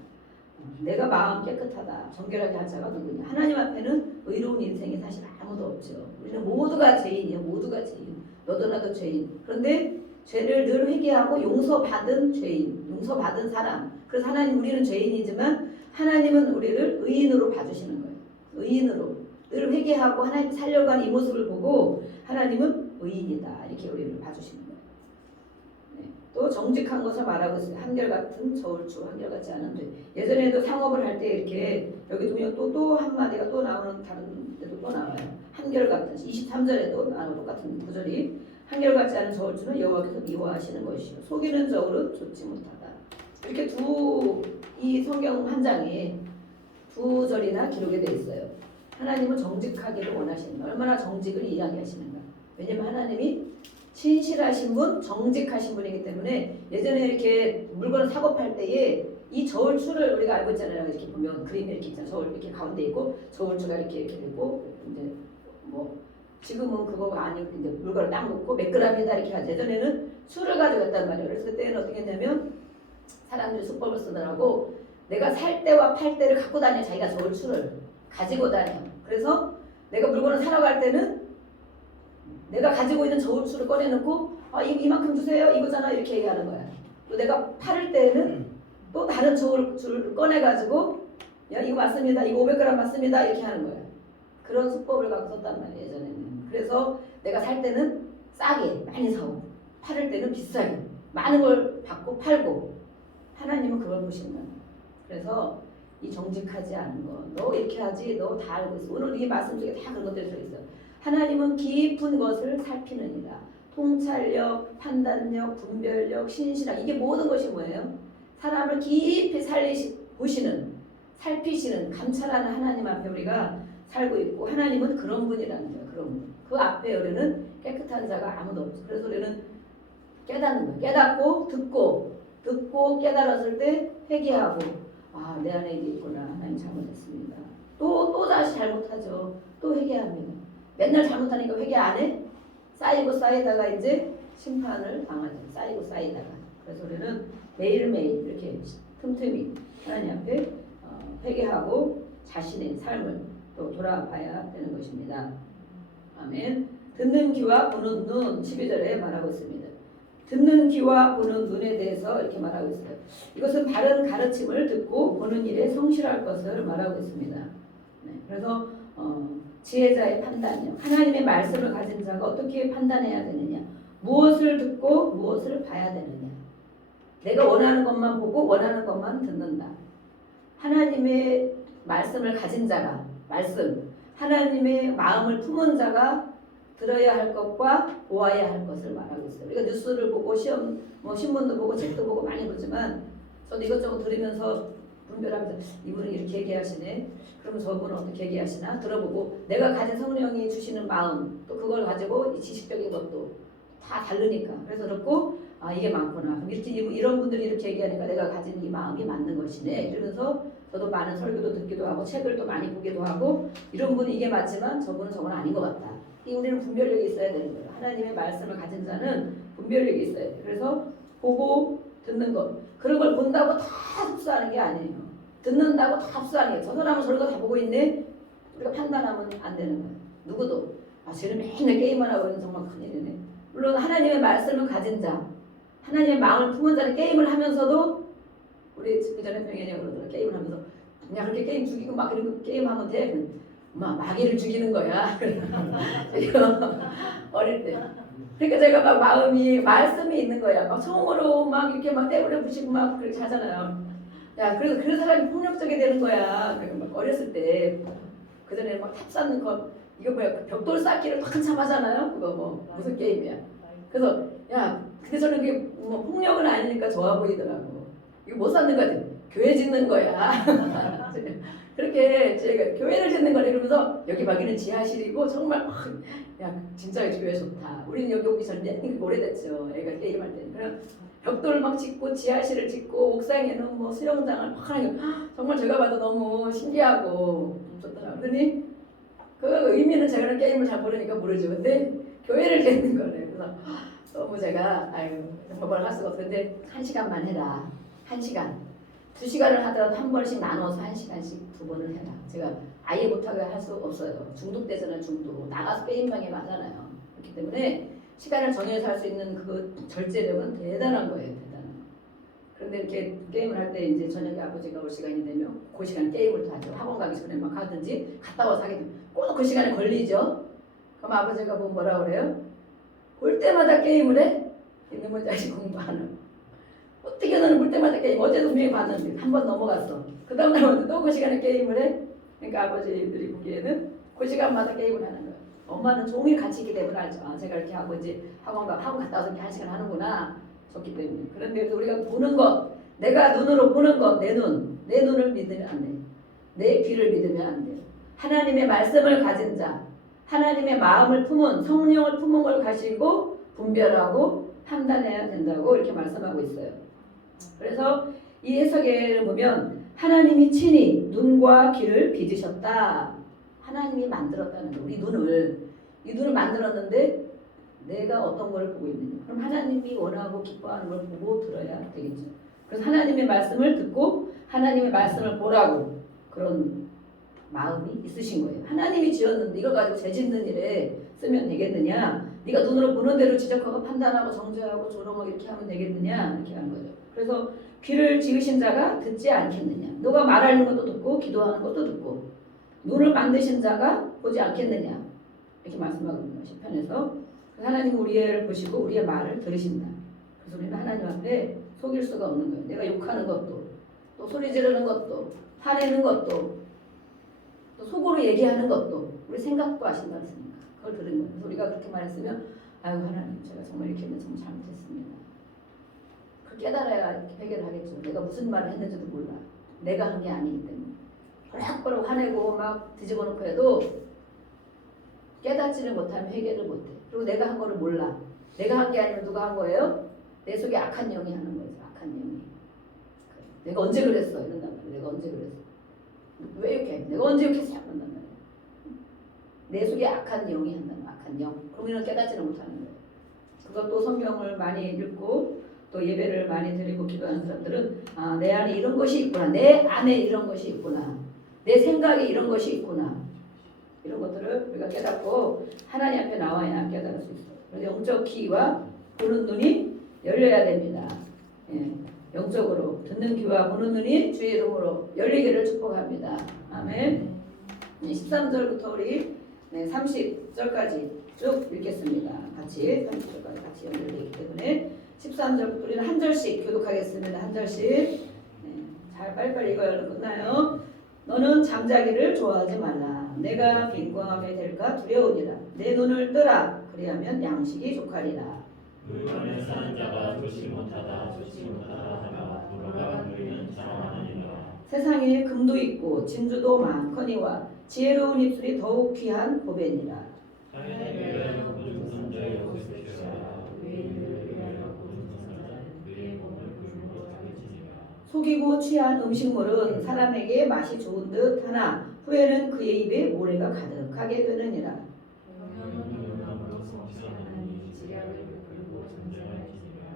내가 마음 깨끗하다 정결하게 할 자가 누구냐. 하나님 앞에는 의로운 인생이 사실 아무도 없죠. 우리는 모두가 죄인이에요. 모두가 죄인. 너도 나도 죄인. 그런데 죄를 늘 회개하고 용서받은 죄인, 용서받은 사람. 그래서 하나님 우리는 죄인이지만 하나님은 우리를 의인으로 봐주시는 거예요. 의인으로 늘 회개하고 하나님 살려고 하는 이 모습을 보고 하나님은 의인이다 이렇게 우리를 봐주시는 거예요. 또 정직한 것을 말하고 있어요. 한결같은 저울추 한결같지 않은 돼. 예전에도 상업을 할 때 이렇게 여기 보면 또 한마디가 또 나오는 다른 데도 또 나와요. 한결같은 23절에도 나오는 똑같은 구절이 한결같지 않은 저울추는 여호와께서 미워하시는 것이요 속이는 저울은 좋지 못하다. 이렇게 이 성경 한 장에 두 절이나 기록이 되어 있어요. 하나님은 정직하기를 원하시는 거예요. 얼마나 정직을 이야기하시는가. 왜냐하면 하나님이 신실하신 분, 정직하신 분이기 때문에 예전에 이렇게 물건을 사고 팔 때에 이 저울추를 우리가 알고 있잖아요. 이렇게 보면 그림이 이렇게 있잖아요. 저울 이렇게 가운데 있고 저울추가 이렇게 되고 이제 뭐 지금은 그거가 아니고 이제 물건을 딱 놓고 몇 그램이다 이렇게 하죠. 예전에는 수를 가지고 했단 말이에요. 그래서 그때는 어떻게 했냐면 사람들이 수법을 쓰더라고. 내가 살 때와 팔 때를 갖고 다녀. 자기가 저울추를 가지고 다녀. 그래서 내가 물건을 사러 갈 때는 내가 가지고 있는 저울추를 꺼내놓고 이만큼 주세요 이거잖아 이렇게 얘기하는 거야. 또 내가 팔을 때는 또 다른 저울추를 꺼내가지고 야 이거 맞습니다 이거 500g 맞습니다 이렇게 하는 거야. 그런 수법을 갖고 썼단 말이에요 예전에는. 그래서 내가 살 때는 싸게 많이 사고 팔을 때는 비싸게 많은 걸 받고 팔고 하나님은 그걸 보시는 거야. 그래서 이 정직하지 않은 거 너 이렇게 하지 너 다 알고 있어. 오늘 이 말씀 중에 다 그런 것들이 들어있어요. 하나님은 깊은 것을 살피느니라. 통찰력, 판단력, 분별력, 신실함 이게 모든 것이 뭐예요? 사람을 깊이 보시는, 살피시는, 감찰하는 하나님 앞에 우리가 살고 있고 하나님은 그런 분이라는 거예요. 그런 분. 그 앞에 우리는 깨끗한 자가 아무도 없죠. 그래서 우리는 깨닫는 거예요. 깨닫고 듣고 깨달았을 때 회개하고 내 안에 이게 있구나. 하나님 잘못했습니다. 또 다시 잘못하죠. 또 회개합니다. 맨날 잘못하니까 회개 안 해? 쌓이다가 이제 심판을 당하죠. 쌓이다가. 그래서 우리는 매일매일 이렇게 틈틈이 하나님 앞에 회개하고 자신의 삶을 또 돌아봐야 되는 것입니다. 아멘. 듣는 귀와 보는 눈 12절에 말하고 있습니다. 듣는 귀와 보는 눈에 대해서 이렇게 말하고 있어요. 이것은 바른 가르침을 듣고 보는 일에 성실할 것을 말하고 있습니다. 그래서 지혜자의 판단력, 하나님의 말씀을 가진 자가 어떻게 판단해야 되느냐, 무엇을 듣고 무엇을 봐야 되느냐. 내가 원하는 것만 보고 원하는 것만 듣는다. 하나님의 말씀을 가진 자가 하나님의 마음을 품은 자가 들어야 할 것과 보아야 할 것을 말하고 있어요. 우리가 뉴스를 보고 신문도 보고 책도 보고 많이 보지만 저도 이것저것 들으면서 분별하면서 이분은 이렇게 얘기하시네. 그러면 저분은 어떻게 얘기하시나 들어보고 내가 가진 성령이 주시는 마음 또 그걸 가지고 이 지식적인 것도 다 다르니까 그래서 그렇고 이게 많구나. 그럼 이런 분들이 이렇게 얘기하니까 내가 가진 이 마음이 맞는 것이네. 이러면서 저도 많은 설교도 듣기도 하고 책을 또 많이 보기도 하고 이런 분이 이게 맞지만 저분은 저건 아닌 것 같다. 우리는 분별력이 있어야 되는 거예요. 하나님의 말씀을 가진 자는 분별력이 있어야 돼요. 그래서 보고 듣는 것 그런 걸 본다고 다 흡수하는 게 아니에요. 듣는다고 다 흡수하는 게 저 사람은 저런 거 다 보고 있네. 우리가 판단하면 안 되는 거예요. 누구도 쟤는 맨날 게임만 하고 있는 정말 큰일이네. 물론 하나님의 말씀을 가진 자 하나님의 마음을 품은 자는 게임을 하면서도 우리 그 전에 병현이 그러더라. 게임을 하면서 그냥 그렇게 게임 죽이고 막 이런 게임하면 돼. 마귀를 죽이는 거야. 어릴 때. 그러니까 제가 막 마음이 말씀이 있는 거야. 막 총으로 막 이렇게 막 떼부려 부시고 막 그렇게 하잖아요. 야 그래서 그 사람이 폭력적이 되는 거야. 그러니까 막 어렸을 때 그 전에 막 탑 쌓는 거 이거 뭐야 벽돌 쌓기를 한참 하잖아요. 그거 뭐 무슨 게임이야. 그래서 야 근데 저는 그게 뭐 폭력은 아니니까 좋아 보이더라고. 이거 못 쌓는 거지. 교회 짓는 거야. 그렇게 제가 교회를 짓는 거래. 그러면서 여기 여기는 지하실이고 정말 야 진짜 교회 좋다. 우리는 여기 오기 전에 오래됐죠. 애가 게임할 때. 그럼 벽돌 막 짓고 지하실을 짓고 옥상에는 뭐 수영장을 막 하는 거 정말 제가 봐도 너무 신기하고 좋더라고요. 그러니 그 의미는 제가 게임을 잘 모르니까 모르죠. 근데 교회를 짓는 거래. 그래서 너무 제가 정말 할 수가 없는데 1시간만 해라. 1시간. 2시간을 하더라도 한 번씩 나눠서 1시간씩 2번을 해라. 제가 아예 못하게 할 수 없어요. 중독되잖아요. 중독. 나가서 게임방에 하잖아요. 그렇기 때문에 시간을 정해서 할 수 있는 그 절제력은 대단한 거예요. 대단한 거. 그런데 이렇게 게임을 할 때 이제 저녁에 아버지가 올 시간이 되면 그 시간 게임을 또 하죠. 학원 가기 전에 막 하든지 갔다 와서 하게 되면 꼭 그 시간에 걸리죠. 그럼 아버지가 보면 뭐라 그래요? 볼 때마다 게임을 해? 이놈의 자식 공부하는. 어떻게 너는 볼 때마다 게임 어제도 분명히 봤는데 한 번 넘어갔어. 그 다음 날부터 또 그 시간에 게임을 해? 그러니까 아버지들이 보기에는 그 시간마다 게임을 하는 거예요. 엄마는 종일 같이 있기 때문에 알죠. 제가 이렇게 하고 이제 학원 갔다 와서 이렇게 1시간 하는구나. 좋기 때문에. 그런데 우리가 보는 것, 내가 눈으로 보는 것, 내 눈을 믿으면 안 돼. 내 귀를 믿으면 안 돼. 하나님의 말씀을 가진 자, 하나님의 마음을 품은 성령을 품은 걸 가지고 분별하고 판단해야 된다고 이렇게 말씀하고 있어요. 그래서 이 해석에를 보면 하나님이 친히 눈과 귀를 빚으셨다. 하나님이 만들었다는 거. 우리 이 눈을 만들었는데 내가 어떤 걸 보고 있느냐. 그럼 하나님이 원하고 기뻐하는 걸 보고 들어야 되겠죠. 그래서 하나님의 말씀을 듣고 하나님의 말씀을 보라고 그런 마음이 있으신 거예요. 하나님이 지었는데 이걸 가지고 죄 짓는 일에 쓰면 되겠느냐. 네가 눈으로 보는 대로 지적하고 판단하고 정죄하고 조롱하고 이렇게 하면 되겠느냐. 이렇게 하는 거죠. 그래서 귀를 지으신 자가 듣지 않겠느냐. 너가 말하는 것도 듣고 기도하는 것도 듣고 눈을 만드신 자가 보지 않겠느냐. 이렇게 말씀하거든요. 시편에서. 하나님은 우리를 보시고 우리의 말을 들으신다. 그래서 우리는 하나님 앞에 속일 수가 없는 거예요. 내가 욕하는 것도 또 소리 지르는 것도 화내는 것도 또 속으로 얘기하는 것도 우리 생각도 하신다 했으니까 그걸 들은 거예요. 그래서 우리가 그렇게 말했으면 아유 하나님 제가 정말 이렇게 하면 정말 잘못했습니다. 그걸 깨달아야 해결을 하겠죠. 내가 무슨 말을 했는지도 몰라. 내가 한 게 아니기 때문에 버럭버럭 화내고 막 뒤집어 놓고 해도 깨닫지를 못하면 해결을 못해. 그리고 내가 한 거를 몰라. 내가 한 게 아니면 누가 한 거예요? 내 속에 악한 영이 하는 거죠. 악한 영이. 내가 언제 그랬어? 이런단 말이야. 내가 언제 그랬어? 왜 이렇게? 내가 언제 이렇게 했어? 이런단 말이야. 내 속에 악한 영이 한다는 거야. 악한 영. 그럼 우리는 깨닫지를 못하는 거예요. 그것도 성경을 많이 읽고 또 예배를 많이 드리고 기도하는 사람들은 내 안에 이런 것이 있구나. 내 안에 이런 것이 있구나. 내 생각에 이런 것이 있구나. 이런 것들을 우리가 깨닫고 하나님 앞에 나와야 깨달을 수 있어요. 그래서 영적 귀와 보는 눈이 열려야 됩니다. 예, 영적으로 듣는 귀와 보는 눈이 주의 이름으로 열리기를 축복합니다. 아멘. 13절부터 우리 30절까지 쭉 읽겠습니다. 같이 30절까지 같이 연결되기 때문에 13절 우리는 한 절씩 교독하겠습니다. 한 절씩. 네, 잘 빨리빨리 읽어야 끝나요. 너는 잠자기를 좋아하지 말라. 내가 빈궁하게 될까 두려우니라. 내 눈을 뜨라. 그리하면 양식이 족하리라. 물건에 사는 자가 좋지 못하다 하나 돌아가 누리는 자만이니라. 세상에 금도 있고 진주도 많거니와 지혜로운 입술이 더욱 귀한 보배니라. 자기를 위하여 굳은 선자여 쓰시라. 의인을 위하여 굳은 선자는 그의 몸을 굶고 자기지니라. 속이고 취한 음식물은 사람에게 맛이 좋은 듯 하나 후에는 그의 입에 모래가 가득하게 되느니라.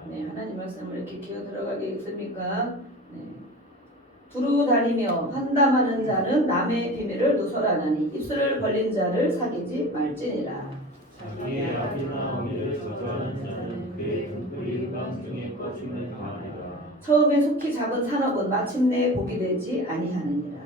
네, 하나님 말씀을 이렇게 기어 들어가게 읽습니까? 네. 두루 다니며 환담하는 자는 남의 비밀을 누설하나니 입술을 벌린 자를 사귀지 말지니라. 자기의 아비나 어미를 저주하는 자는 그의 등불이 흑암 중에 꺼짐을 당하리라. 처음에 속히 잡은 산업은 마침내 복이 되지 아니하느니라.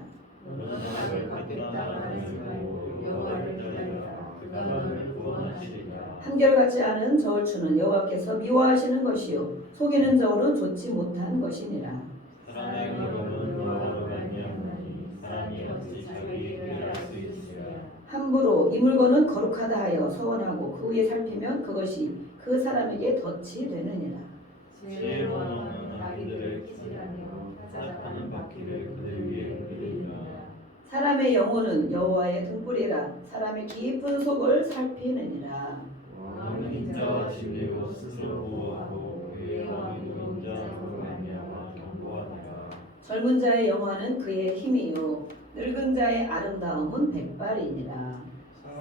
너는 악을 갚겠다 말하고 여호와를 기다리라. 그가 너를 구원하시리라. 한결같지 않은 저울추는 여호와께서 미워하시는 것이요 속이는 저울은 좋지 못한 것이니라. 사람의 걸음은 여호와로 말미암으니 사람이 어찌 자기에게 알 수 있으랴. 함부로 이 물건은 거룩하다 하여 서원하고 그 위에 살피면 그것이 그 사람에게 덫이 되느니라. 지혜로운 왕은 아기들을 기질하며 사자하는 바퀴를 그들 위에 그리리라. 사람의 영혼은 여호와의 등불이라 사람의 깊은 속을 살피느니라. 왕은 인자와 진리로 스스로 보호하고 그의 왕이 노인자로 말미암아 경고하니라. 젊은 자의 영화는 그의 힘이요 늙은 자의 아름다움은 백발이니라.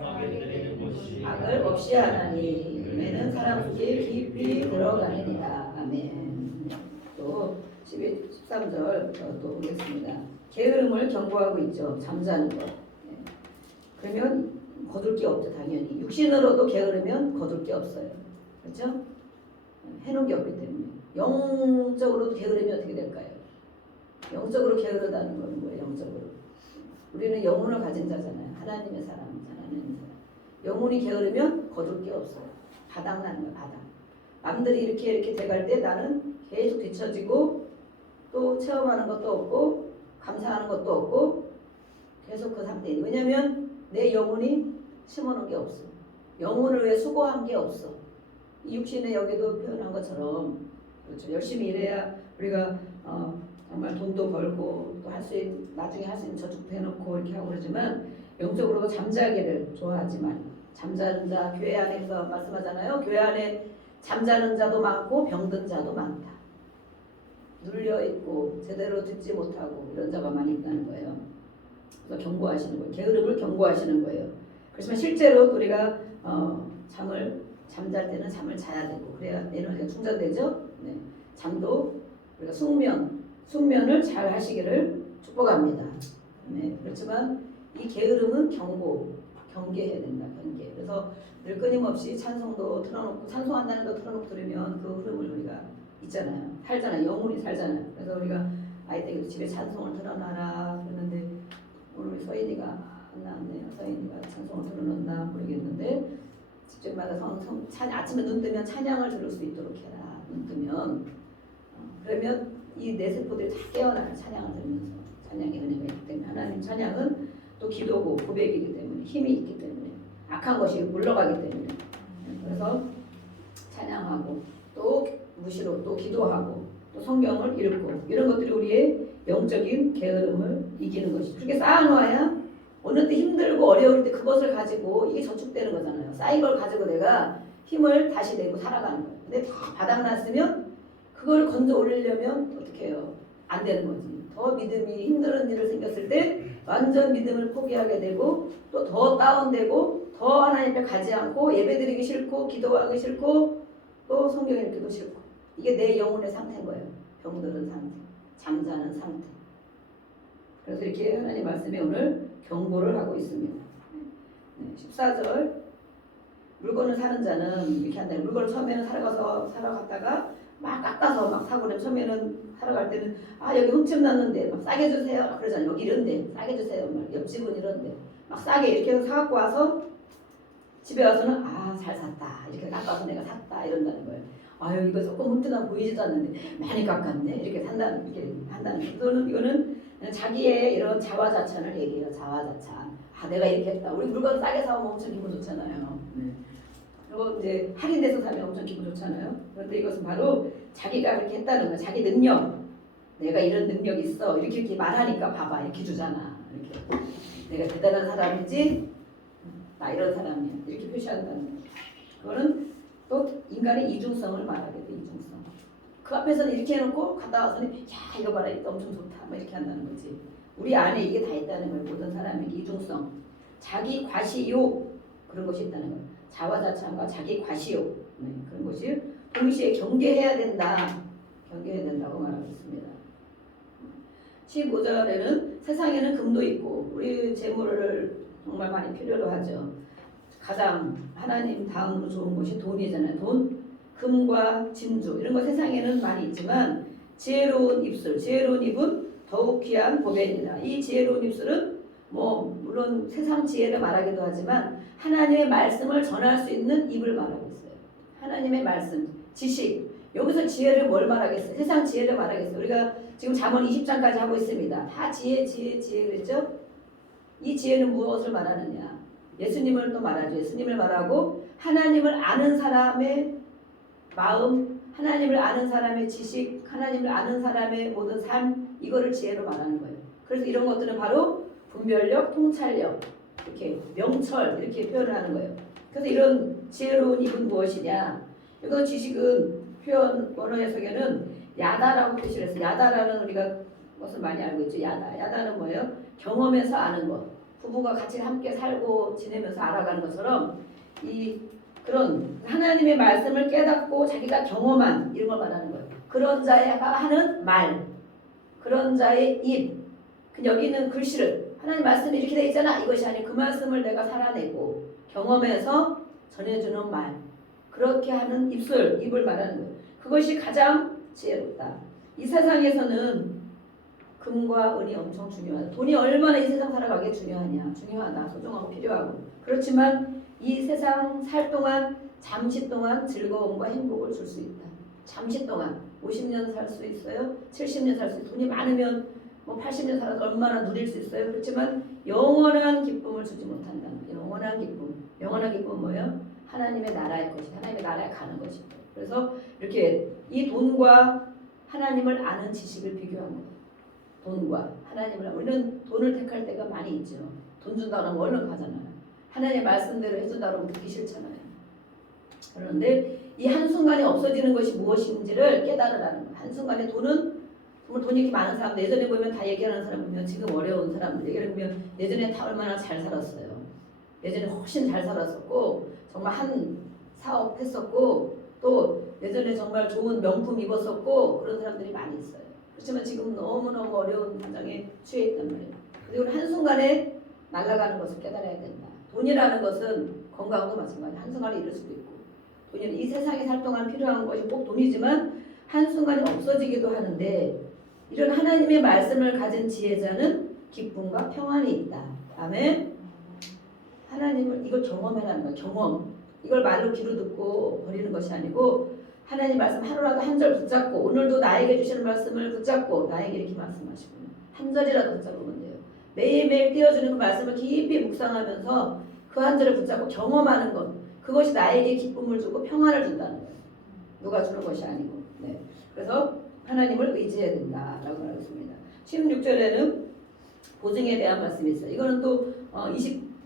악에 때리는 것이 악을 없이 하나니 매는 사람 속에 깊이 들어가느니라. 아멘. 또 13절 또 보겠습니다. 게으름을 경고하고 있죠. 잠자는 것. 네. 그러면 거둘 게 없죠. 당연히 육신으로도 게으르면 거둘 게 없어요. 그렇죠? 해놓은 게 없기 때문에 영적으로도 게으르면 어떻게 될까요? 영적으로 게으르다는 건 뭐예요? 영적으로 우리는 영혼을 가진 자잖아요. 하나님의 사람, 하나님의 사람. 영혼이 게으르면 거둘 게 없어요. 바닥나는 거야. 바닥. 남들이 이렇게 돼갈 때 나는 계속 뒤처지고 또 체험하는 것도 없고 감사하는 것도 없고 계속 그 상태에. 왜냐하면 내 영혼이 심어놓은 게 없어. 영혼을 위해 수고한 게 없어. 이 육신에 여기도 표현한 것처럼 그렇죠. 열심히 일해야 우리가 정말 돈도 벌고 또 나중에 할 수 있는 저축도 해놓고 이렇게 하고 그러지만 영적으로도 잠자기를 좋아하지만 잠자는 자 교회 안에서 말씀하잖아요. 교회 안에 잠자는 자도 많고 병든 자도 많다. 눌려있고 제대로 듣지 못하고 이런 자가 많이 있다는 거예요. 그래서 경고하시는 거예요. 게으름을 경고하시는 거예요. 그렇지만 실제로 우리가 잠잘 때는 잠을 자야 되고 그래야 에너지가 충전되죠. 네. 잠도 우리가 숙면을 잘 하시기를 축복합니다. 네. 그렇지만 이 게으름은 경계해야 된다. 경계. 그래서 늘 끊임없이 찬송도 틀어놓고 찬송한다는 거 틀어놓고 들으면 그 흐름을 우리가 있잖아요. 살잖아요. 영혼이 살잖아요. 그래서 우리가 아이 때도 집에 찬송을 틀어놔라 그랬는데 오늘 서인이가 안 나왔네요. 서인이가 찬송을 틀어놓나 모르겠는데 집집마다 아침에 눈 뜨면 찬양을 들을 수 있도록 해라. 눈 뜨면 그러면 이 내 세포들이 다 깨어나요. 찬양을 들으면서 찬양의 은혜가 있기 때문에 하나님 찬양은 또 기도고 고백이기 때문에 힘이 있기 때문에 악한 것이 물러가기 때문에 그래서 찬양하고 또 무시로 또 기도하고 또 성경을 읽고 이런 것들이 우리의 영적인 게으름을 이기는 것이 그렇게 쌓아놓아야 어느 때 힘들고 어려울 때 그것을 가지고 이게 저축되는 거잖아요. 쌓인 걸 가지고 내가 힘을 다시 내고 살아가는 거예요. 근데 다 바닥났으면 그걸 건져 올리려면 어떻게 해요? 안 되는 거지. 더 믿음이 힘든 일을 생겼을 때 완전 믿음을 포기하게 되고 또 더 다운되고 더 하나님 앞에 가지 않고 예배드리기 싫고 기도하기 싫고 또 성경 읽기도 싫고 이게 내 영혼의 상태인 거예요. 병드는 상태, 잠자는 상태. 그래서 이렇게 하나님 말씀에 오늘 경고를 하고 있습니다. 14절 물건을 사는 자는 이렇게 한다. 물건을 처음에는 사러 갔다가 막 깎아서 막 사고 그러면 처음에는 사러 갈 때는 여기 흠집 났는데 막 싸게 주세요 그러잖아요. 여기 이런데 싸게 주세요. 막 옆집은 이런데 막 싸게 이렇게 해서 사갖고 와서 집에 와서는 잘 샀다 이렇게 깎아서 내가 샀다 이런다는 거예요. 아유 이거 조금 흠뜨나 보이지도 않는데 많이 깎았네 이렇게 한다는 이거는 자기의 이런 자화자찬을 얘기해요. 자화자찬. 아 내가 이렇게 했다. 우리 물건 싸게 사오면 엄청 기분 좋잖아요. 그리고 이제 할인돼서 사면 엄청 기분 좋잖아요. 그런데 이것은 바로 자기가 그렇게 했다는 거예요. 자기 능력. 내가 이런 능력 있어. 이렇게 말하니까 봐봐 이렇게 주잖아. 이렇게 내가 대단한 사람이지. 나 이런 사람이야. 이렇게 표시한다는 거예요. 그거는 또 인간의 이중성을 말하게 돼. 이중성. 그 앞에서는 이렇게 해놓고 갔다 와서는 야 이거 봐라 이거 엄청 좋다. 뭐 이렇게 한다는 거지. 우리 안에 이게 다 있다는 거예요. 모든 사람에게 이중성. 자기 과시욕 그런 것이 있다는 거예요. 자화자찬과 자기 과시욕 그런 것이 동시에 경계해야 된다. 경계해야 된다고 말하고 있습니다. 15절에는 세상에는 금도 있고 우리 재물을 정말 많이 필요로 하죠. 가장 하나님 다음으로 좋은 것이 돈이잖아요. 돈, 금과 진주 이런 거 세상에는 많이 있지만 지혜로운 입술, 지혜로운 입은 더욱 귀한 보배이다. 이 지혜로운 입술은 뭐 물론 세상 지혜를 말하기도 하지만 하나님의 말씀을 전할 수 있는 입을 말하고 있어요. 하나님의 말씀, 지식. 여기서 지혜를 뭘 말하겠어요? 세상 지혜를 말하겠어요. 우리가 지금 잠언 20장까지 하고 있습니다. 다 지혜 그랬죠? 이 지혜는 무엇을 말하느냐? 예수님을 또 말하죠. 예수님을 말하고 하나님을 아는 사람의 마음, 하나님을 아는 사람의 지식, 하나님을 아는 사람의 모든 삶 이거를 지혜로 말하는 거예요. 그래서 이런 것들은 바로 분별력, 통찰력, 이렇게 명철 이렇게 표현을 하는 거예요. 그래서 이런 지혜로운 입은 무엇이냐? 이거 지식은 표현 원어 해석에는 야다라고 표시를 했어요. 야다라는 우리가 것을 많이 알고 있죠. 야다는 뭐예요? 경험에서 아는 것. 부부가 같이 함께 살고 지내면서 알아가는 것처럼 이 그런 하나님의 말씀을 깨닫고 자기가 경험한 이런 걸 말하는 거예요. 그런 자가 하는 말, 그런 자의 입. 여기는 글씨를 하나님 말씀이 이렇게 돼 있잖아. 이것이 아니고 그 말씀을 내가 살아내고 경험해서 전해주는 말. 그렇게 하는 입을 말하는 거예요. 그것이 가장 지혜롭다. 이 세상에서는 금과 은이 엄청 중요하다. 돈이 얼마나 이 세상 살아가기에 중요하냐. 중요하다. 소중하고 필요하고. 그렇지만 이 세상 살 동안 잠시 동안 즐거움과 행복을 줄 수 있다. 잠시 동안 50년 살 수 있어요. 70년 살 수 있어요. 돈이 많으면 뭐 80년 살아서 얼마나 누릴 수 있어요. 그렇지만 영원한 기쁨을 주지 못한다. 영원한 기쁨. 영원한 기쁨은 뭐예요? 하나님의 나라의 것이. 하나님의 나라에 가는 것이고. 그래서 이렇게 이 돈과 하나님을 아는 지식을 비교한 거예요. 돈과 하나님을 우리는 돈을 택할 때가 많이 있죠. 돈 준다고 하면 얼른 가잖아요. 하나님의 말씀대로 해준다고 하면 듣기 싫잖아요. 그런데 이 한순간에 없어지는 것이 무엇인지를 깨달으라는 거예요. 한순간에 돈은 정말 돈이 이렇게 많은 사람들 예전에 보면 다 얘기하는 사람 보면 지금 어려운 사람들 예를 들면 예전에 다 얼마나 잘 살았어요. 예전에 훨씬 잘 살았었고 정말 한 사업 했었고 또 예전에 정말 좋은 명품 입었었고 그런 사람들이 많이 있어요. 그렇지만 지금 너무너무 어려운 환경에 처해 있단 말이에요. 그리고 한순간에 날아가는 것을 깨달아야 된다. 돈이라는 것은 건강도 마찬가지예요. 한순간에 잃을 수도 있고 돈이 이 세상에 살 동안 필요한 것이 꼭 돈이지만 한순간에 없어지기도 하는데 이런 하나님의 말씀을 가진 지혜자는 기쁨과 평안이 있다. 아멘. 하나님을 이걸 경험해라는 거예요. 경험. 이걸 말로 귀로 듣고 버리는 것이 아니고 하나님 말씀 하루라도 한 절 붙잡고 오늘도 나에게 주시는 말씀을 붙잡고 나에게 이렇게 말씀하시고 한 절이라도 붙잡으면 돼요. 매일매일 띄워주는 그 말씀을 깊이 묵상하면서 그 한 절을 붙잡고 경험하는 것 그것이 나에게 기쁨을 주고 평안을 준다는 거예요. 누가 주는 것이 아니고. 네. 그래서 하나님을 의지해야 된다라고 말하고 있습니다. 16절에는 보증에 대한 말씀이 있어요. 이거는 또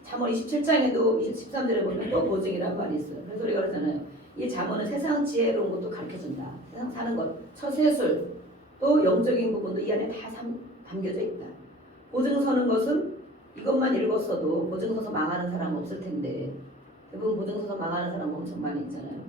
잠언 27장에도 13절에 보면 또 보증이라는 말이 있어요. 그래서 우리가 그러잖아요. 이 잠언은 세상 지혜로운 것도 가르쳐준다. 세상 사는 것, 처세술, 또 영적인 부분도 이 안에 다 담겨져 있다. 보증 서는 것은 이것만 읽었어도 보증 서서 망하는 사람 없을 텐데 대부분 보증 서서 망하는 사람 엄청 많이 있잖아요.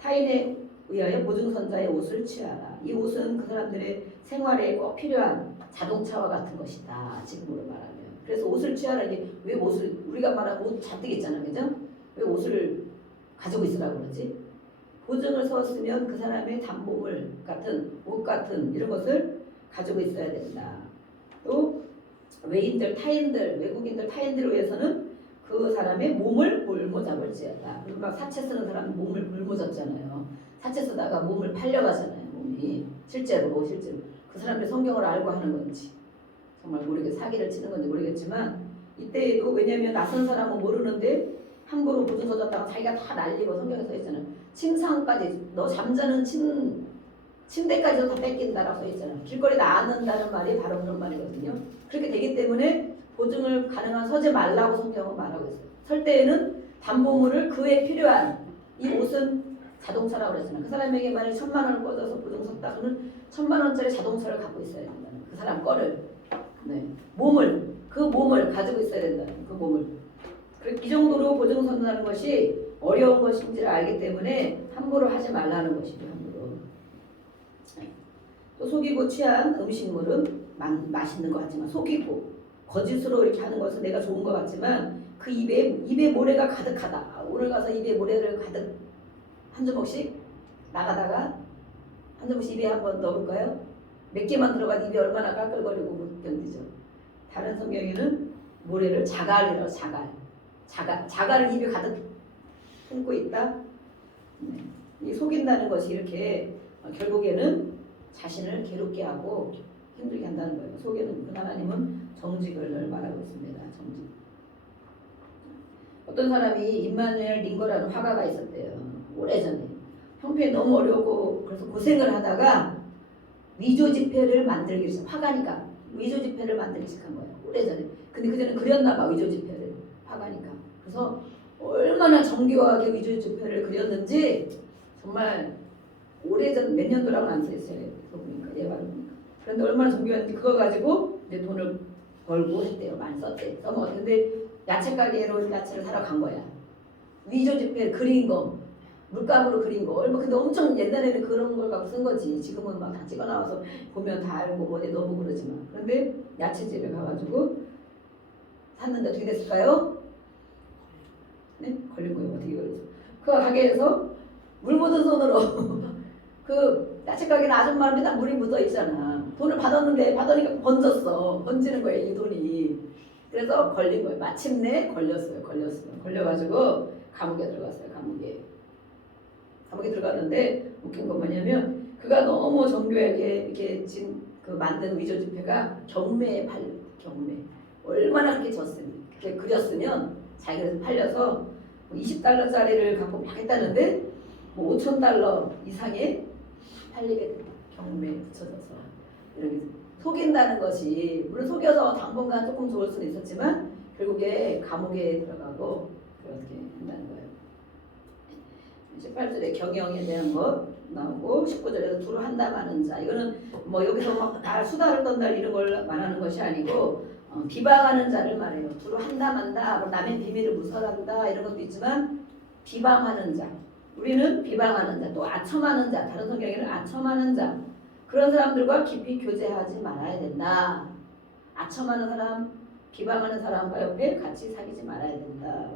타인에 의하여 보증 선자의 옷을 취하라. 이 옷은 그 사람들의 생활에 꼭 필요한 자동차와 같은 것이다. 지금으로 말하면. 그래서 옷을 취하라니 왜 옷을 우리가 말하는 옷 잔뜩 있잖아요. 그죠? 왜 옷을 가지고 있으라고 그러지? 보증을 서었으면 그 사람의 담보물 같은 옷 같은 이런 것을 가지고 있어야 된다. 또 외인들, 타인들, 외국인들, 타인들을 위해서는 그 사람의 몸을 볼모잡을지어다. 그리고 막 사채 쓰는 사람 몸을 볼모잡잖아요. 사채 쓰다가 몸을 팔려가잖아요. 몸이 실제로 그 사람들이 성경을 알고 하는 건지 정말 모르게 사기를 치는 건지 모르겠지만 이때에도 왜냐하면 낯선 사람은 모르는데 함부로 보증서 줬다가 자기가 다 날리고 성경에 써 있잖아요. 침상까지 너 잠자는 침대까지도 다 뺏긴다라고 써 있잖아요. 길거리 나앉는다는 말이 바로 그런 말이거든요. 그렇게 되기 때문에 보증을 가능한 서지 말라고 성경은 말하고 있어요. 설 때에는 담보물을 그에 필요한 이 옷은 자동차라고 그랬잖아요. 그 사람에게 만약 1,000만 원을 꽂아서 보증 섰다 그러면 1,000만 원짜리 자동차를 갖고 있어야 된다는 그 사람 거를 그 몸을 가지고 있어야 된다는 그 몸을 이 정도로 보증 선다는 것이 어려운 것인지를 알기 때문에 함부로 하지 말라는 것이죠. 함부로. 또 속이고 취한 음식물은 맛있는 것 같지만 속이고 거짓으로 이렇게 하는 것은 내가 좋은 것 같지만 그 입에 모래가 가득하다. 오늘 가서 입에 모래를 가득 한 주먹씩 나가다가 한 주먹씩 입에 한번 넣어볼까요? 몇 개만 들어가도 입이 얼마나 깔끌거리고 못 견디죠. 다른 성경에는 모래를 자갈이라고 자갈을 입에 가득 품고 있다. 이 속인다는 것이 이렇게 결국에는 자신을 괴롭게 하고 힘들게 한다는 거예요. 속에는 하나님은 정직을 말하고 있습니다. 정직. 어떤 사람이 임마누엘 링거라는 화가가 있었대요. 오래전에 형편이 너무 어려우고 그래서 고생을 하다가 위조 지폐를 만들기 시작. 화가니까 위조 지폐를 만들기 시작한 거예요. 오래전에. 근데 그전에 그렸나 봐. 위조 지폐를 화가니까. 그래서 얼마나 정교하게 위조 지폐를 그렸는지 정말 오래전 몇 년도라고는 안 써있어요. 그거 보니까 예화를 보니까. 그런데 얼마나 정교했는지 그거 가지고 이제 돈을 벌고 했대요. 많이 썼대. 써먹었는데 야채 가게로 야채를 사러 간 거야. 위조 지폐 그린 거 물감으로 그린 거 얼마 근데 엄청 옛날에는 그런 걸 갖고 쓴 거지. 지금은 막 다 찍어 나와서 보면 다 알고 어디 넣어보고 그러지만 그런데 야채집에 가가지고 샀는데 어떻게 됐을까요? 네? 걸린 거예요. 어떻게 걸렸어? 그 가게에서 물 묻은 손으로 그 야채 가게는 아줌마한테 다 물이 묻어 있잖아. 돈을 받으니까 번지는 거예요. 이 돈이. 그래서 걸린 거예요. 마침내 걸렸어요. 걸려가지고 감옥에 들어갔어요. 감옥에 들어갔는데 웃긴 건 뭐냐면 그가 너무 정교하게 이렇게 그 만든 위조 지폐가 경매에 경매 얼마나 그렇게 그렇게 그렸으면 자기가 팔려서 뭐 20달러짜리를 갖고 막 했다는데 뭐 5,000달러 이상에 팔리게 된다. 경매에 붙여져서 이렇게 속인다는 것이 물론 속여서 당분간 조금 좋을 수는 있었지만 결국에 감옥에 들어가고 그렇게 한다는 거예요. 18절에 경영에 대한 것 나오고 19절에도 두루 한다마는 자 이거는 뭐 여기서 막 수다를 떤다 이런 걸 말하는 것이 아니고 비방하는 자를 말해요. 두루 한다만다 뭐 남의 비밀을 무설한다 이런 것도 있지만 비방하는 자 우리는 비방하는 자 또 아첨하는 자 다른 성경에는 아첨하는 자 그런 사람들과 깊이 교제하지 말아야 된다. 아첨하는 사람 비방하는 사람과 옆에 같이 사귀지 말아야 된다.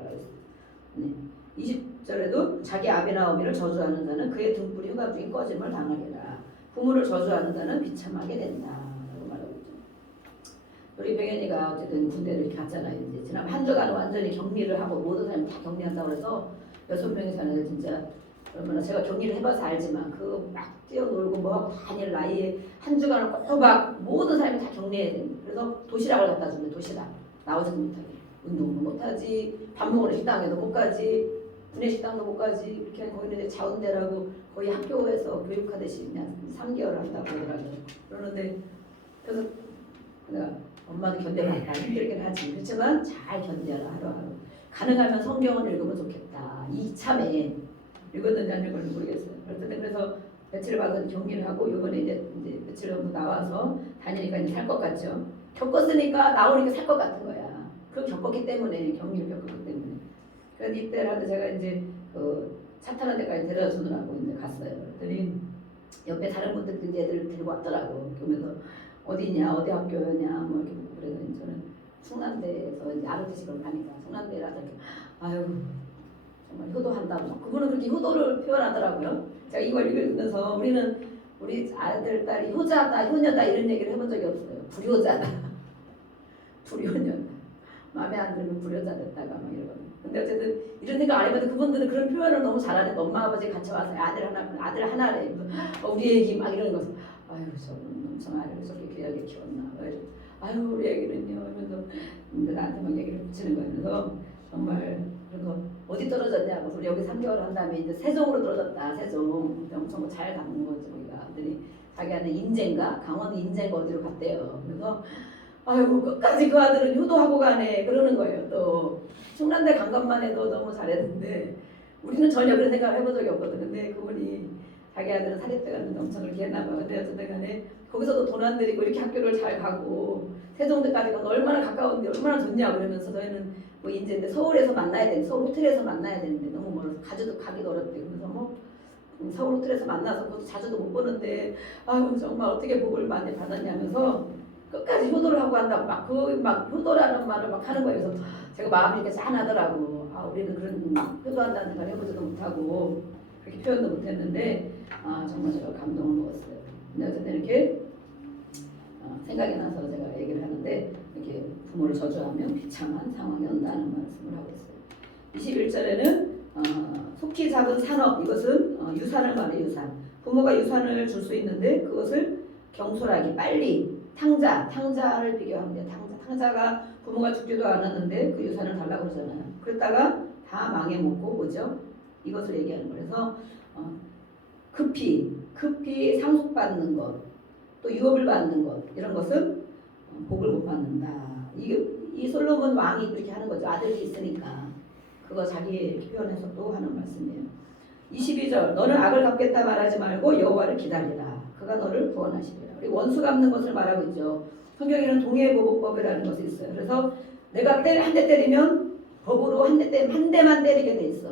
20절에도 자기 아비나오미를 저주하는 자는 그의 등불이 흑암 중에 꺼짐을 당하리라. 부모를 저주하는 자는 비참하게 된다. 라고 말하고 있죠. 우리 병현이가 어쨌든 군대를 이렇게 갔잖아요. 이제 지난 한 주간 완전히 격리를 하고 모든 사람이 다 격리한다고 그래서 6명이 사는데 진짜 얼마나 제가 격리를 해봐서 알지만 그 막 뛰어놀고 뭐하고 다닐 나이에 한 주간을 꼬박 모든 사람이 다 격리해야 됩니다. 그래서 도시락을 갖다 주면 도시락 나오지도 못하게 운동도 못하지 밥 먹으러 식당에도 못 가지 구내식당도 못 가지 이렇게 거기는 이제 자운대라고 거의 학교에서 교육하듯이 그냥 3개월 한다고 그러더라고요. 그러는데 그래서 내가 엄마도 견뎌봤다 힘들긴 하지 그렇지만 잘 견뎌라 하루하루 가능하면 성경을 읽으면 좋겠다 이참에 읽었는지 안 읽었는지 모르겠어요. 그래서 며칠 받은 격리를 하고 이번에 이제 며칠 정도 나와서 다니니까 이제 살 것 같죠. 겪었으니까 나오니까 살 것 같은 거야. 그럼 겪었기 때문에 격리를 겪었기 때문에. 그래서 이때라도 제가 이제 그 차 타는 데까지 데려다 주느라고 이제 갔어요. 그랬더니 옆에 다른 분들도 이제 애들 데리고 왔더라고. 그러면서 어디냐, 어디 학교냐, 뭐 이렇게 묻고 그래서 저는 충남대에서 이제 아르티식을 가니까 충남대라서 이렇게 아유 정말 효도한다고. 그분은 그렇게 효도를 표현하더라고요. 제가 이걸 읽으면서 우리 아들, 딸이 효자다, 효녀다 이런 얘기를 해본 적이 없어요. 불효자다. 불효녀다. 마음에 안 들면 불효자 됐다가 막 이러거든요. 근데 어쨌든 이런 생각 안 해봤는데 그분들은 그런 표현을 너무 잘하니까 엄마 아버지 같이 와서 아들 하나래. 우리 애기 막 이러는 거서 아유 저는 엄청 아이를 저렇게 귀하게 키웠나. 아유 우리 애기는요 이러면서 나한테 막 얘기를 붙이는 거예요. 그래서 정말 그래서 어디 떨어졌냐고 우리 여기 3개월 한 다음에 이제 세종으로 떨어졌다. 세종 엄청 잘 가는 거죠 우리가. 그랬더니 자기한테 인제인가 강원 인제인가 어디로 갔대요. 그래서 아이고 끝까지 그 아들은 효도하고 가네 그러는 거예요. 또 충남대 간 것만 해도 너무 잘했는데 우리는 전혀 그런 생각을 해본 적이 없거든. 근데 그분이 자기 아들은 사립대 갔는데 엄청 그렇게 했나 봐. 근데 어쨌든 간에 거기서도 돈 안 들이고 이렇게 학교를 잘 가고 세종대까지 가서 얼마나 가까운데 얼마나 좋냐 그러면서 저희는 뭐 이제 서울에서 만나야 되는데 서울 호텔에서 만나야 되는데 너무 멀어서 가기도 어렵대. 그래서 뭐 서울 호텔에서 만나서 그것도 자주도 못 보는데 아유 정말 어떻게 복을 많이 받았냐면서 끝까지 효도를 하고 한다고 막 효도라는 말을 막 하는 거예요. 그래서 제가 마음이 이렇게 짠하더라고. 아 우리는 그런 효도한다는 걸 해보지도 못하고 그렇게 표현도 못했는데 아 정말 제가 감동을 먹었어요. 근데 어쨌든 이렇게 생각이 나서 제가 얘기를 하는데 이렇게 부모를 저주하면 비참한 상황이 온다는 말씀을 하고 있어요. 21절에는 속히 작은 산업 이것은 유산을 말해 유산. 부모가 유산을 줄 수 있는데 그것을 경솔하게 빨리 탕자를 비교합니다. 탕자가 부모가 죽지도 않았는데 그 유산을 달라고 그러잖아요. 그랬다가 다 망해먹고 뭐죠? 이것을 얘기하는 거예요. 그래서 급히 상속받는 것, 또 유업을 받는 것 이런 것은 복을 못 받는다. 이 솔로몬 왕이 그렇게 하는 거죠. 아들이 있으니까 그거 자기 표현해서 또 하는 말씀이에요. 22절 너는 악을 갚겠다 말하지 말고 여호와를 기다리라. 그가 너를 구원하시리라. 우리 원수 갚는 것을 말하고 있죠. 성경에는 동해보복법이라는 것이 있어요. 그래서 내가 한 대 때리면 법으로 한 대만 때리게 돼 있어.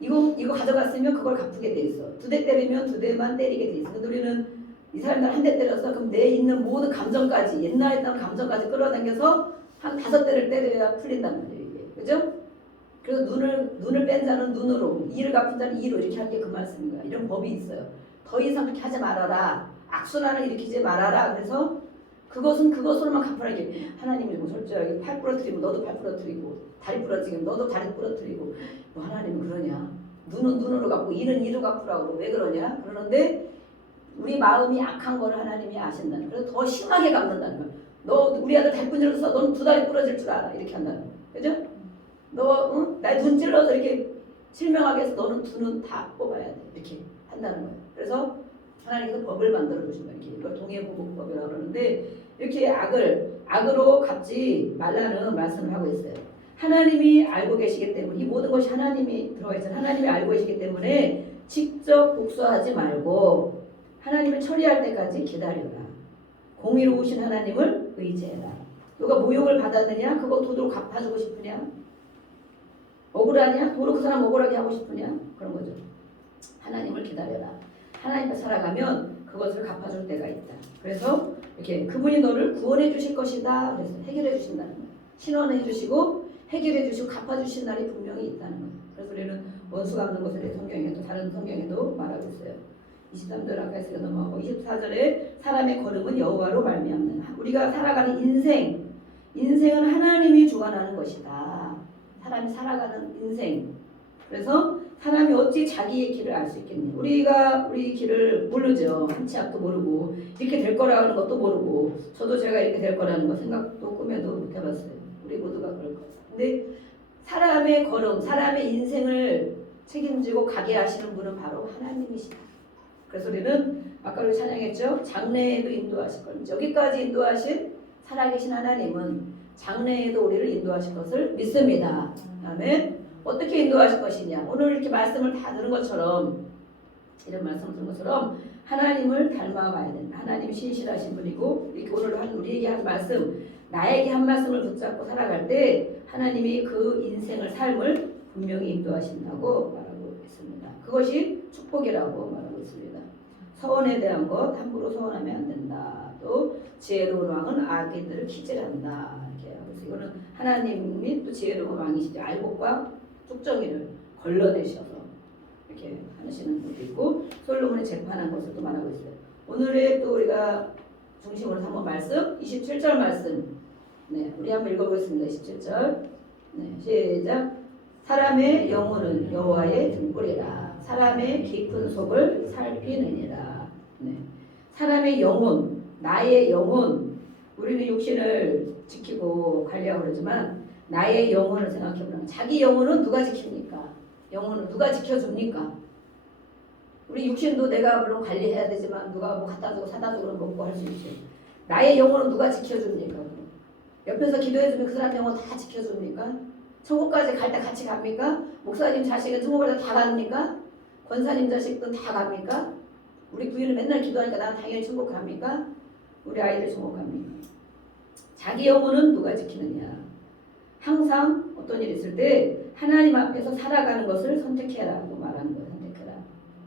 이거 가져갔으면 그걸 갚게 돼 있어. 2대 때리면 2대만 때리게 돼 있어. 근데 우리는 이 사람들 한 대 때렸어. 그럼 내 있는 모든 감정까지 옛날에 했던 감정까지 끌어당겨서 한 5대를 때려야 풀린단 말이에요. 이게. 그죠? 그래서 눈을 뺀 자는 눈으로, 이를 갚은 자는 이로 이렇게 할 게 그 말씀인 거야. 이런 법이 있어요. 더 이상 그렇게 하지 말아라. 악순환을 일으키지 말아라. 그래서 그것은 그것으로만 갚으라. 이게 하나님이 뭐 솔직하게 팔 부러뜨리고 너도 팔 부러뜨리고 다리 부러뜨리고 너도 다리 부러뜨리고 뭐 하나님은 그러냐? 눈은 눈으로 갚고 이는 이로 갚으라고 왜 그러냐? 그러는데 우리 마음이 악한 걸 하나님이 아신다는 거예요. 그래서 더 심하게 갚는다는 거예요. 너 우리 아들 다리 부러져서 너는 2다리 부러질 줄 알아. 이렇게 한다는 거예요. 그죠? 너 나 눈 찔러서 이렇게 실명하게 해서 너는 2눈 다 뽑아야 돼. 이렇게 한다는 거예요. 그래서 하나님께서 법을 만들어 주신 거예요. 이걸 동해보복법이라고 그러는데 이렇게 악으로 갚지 말라는 말씀을 하고 있어요. 하나님이 알고 계시기 때문에 이 모든 것이 하나님이 들어가 있잖아요. 하나님이 알고 계시기 때문에 직접 복수하지 말고 하나님을 처리할 때까지 기다려라. 공의로우신 하나님을 의지해라. 너가 모욕을 받았느냐? 그거 도로 갚아주고 싶으냐? 억울하냐? 도로 그 사람 억울하게 하고 싶으냐? 그런 거죠. 하나님을 기다려라. 하나님과 살아가면 그것을 갚아줄 때가 있다. 그래서 이렇게 그분이 너를 구원해 주실 것이다. 그래서 해결해 주신다는 거예요. 신원해 주시고 해결해 주시고 갚아주신 날이 분명히 있다는 거예요. 그래서 우리는 원수 갚는 것에 대해 성경에도 다른 성경에도 말하고 있어요. 23절 아까 했으니까 넘어가고 24절에 사람의 걸음은 여호와로 말미암는 우리가 살아가는 인생은 하나님이 주관하는 것이다. 사람이 살아가는 인생. 그래서 사람이 어찌 자기의 길을 알 수 있겠니? 우리가 우리 길을 모르죠. 한 치 앞도 모르고 이렇게 될 거라는 것도 모르고 저도 제가 이렇게 될 거라는 거 생각도 꿈에도 못 해봤어요. 우리 모두가 그럴 거예요. 근데 사람의 걸음, 사람의 인생을 책임지고 가게 하시는 분은 바로 하나님이시다. 그래서 우리는 아까 우리 찬양했죠. 장래에도 인도하실 겁니다. 여기까지 인도하신 살아계신 하나님은 장래에도 우리를 인도하실 것을 믿습니다. 아멘. 어떻게 인도하실 것이냐. 오늘 이렇게 말씀을 다 들은 것처럼 이런 말씀을 들은 것처럼 하나님을 닮아가야 된다. 하나님이 신실하신 분이고 이렇게 오늘 우리에게 한 말씀 나에게 한 말씀을 붙잡고 살아갈 때 하나님이 그 인생을 삶을 분명히 인도하신다고 말하고 있습니다. 그것이 축복이라고 말하고 있습니다. 서원에 대한 것 함부로 서원하면 안 된다. 또 지혜로운 왕은 악인들을 키질한다. 이렇게 하고 있어요. 이거는 하나님이 또 지혜로운 왕이시죠. 알곡과 뚝정이를 걸러내셔서 이렇게 하시는 것도 있고 솔로몬이 재판한 것을 또 말하고 있어요. 오늘의 또 우리가 중심으로 삼은 말씀 27절 말씀. 네, 우리 한번 읽어보겠습니다. 27절 네, 시작. 사람의 영혼은 여호와의 등불이라. 사람의 깊은 속을 살피느니라. 네. 사람의 영혼, 나의 영혼. 우리는 육신을 지키고 관리하고 그러지만 나의 영혼을 생각해보면 자기 영혼은 누가 지킵니까? 영혼은 누가 지켜줍니까? 우리 육신도 내가 물론 관리해야 되지만 누가 뭐 갖다 주고 사다 주고 먹고 할 수 있지. 나의 영혼은 누가 지켜줍니까? 옆에서 기도해주면 그 사람 영혼 다 지켜줍니까? 천국까지 갈 때 같이 갑니까? 목사님 자식은 천국을 다 갑니까? 권사님 자식은 다 갑니까? 우리 부인은 맨날 기도하니까 난 당연히 천국 갑니까? 우리 아이들 천국 갑니까? 자기 영혼은 누가 지키느냐? 항상 어떤 일이 있을 때 하나님 앞에서 살아가는 것을 선택해라고 말하는 거예요. 선택해라.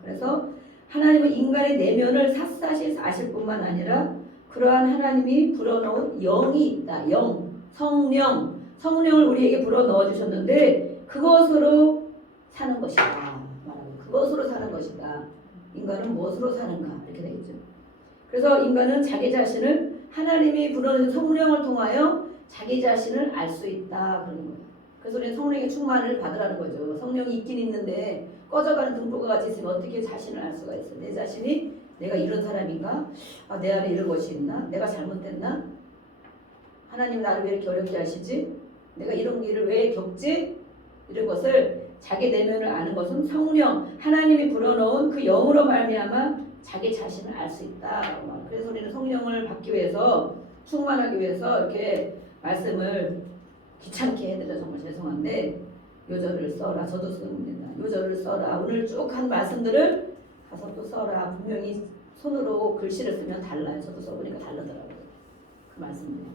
그래서 하나님은 인간의 내면을 샅샅이 아실 뿐만 아니라 그러한 하나님이 불어넣은 영이 있다. 영, 성령. 성령을 우리에게 불어넣어 주셨는데 그것으로 사는 것이다. 말하고 그것으로 사는 것이다. 인간은 무엇으로 사는가? 이렇게 되겠죠. 그래서 인간은 자기 자신을 하나님이 불어넣은 성령을 통하여 자기 자신을 알 수 있다. 그러는 거예요. 그래서 우리는 성령의 충만을 받으라는 거죠. 성령이 있긴 있는데 꺼져가는 등불과 같이 있으면 어떻게 자신을 알 수가 있어요. 내 자신이 내가 이런 사람인가? 아, 내 안에 이런 것이 있나? 내가 잘못됐나? 하나님 나를 왜 이렇게 어렵게 하시지? 내가 이런 일을 왜 겪지? 이런 것을 자기 내면을 아는 것은 성령, 하나님이 불어넣은 그 영으로 말미암아 자기 자신을 알 수 있다. 그래서 우리는 성령을 받기 위해서 충만하기 위해서 이렇게 말씀을 귀찮게 해드려 정말 죄송한데 요절을 써라. 저도 씁니다. 요절을 써라. 오늘 쭉 한 말씀들을 가서 또 써라. 분명히 손으로 글씨를 쓰면 달라요. 저도 써보니까 다르더라고요. 그 말씀들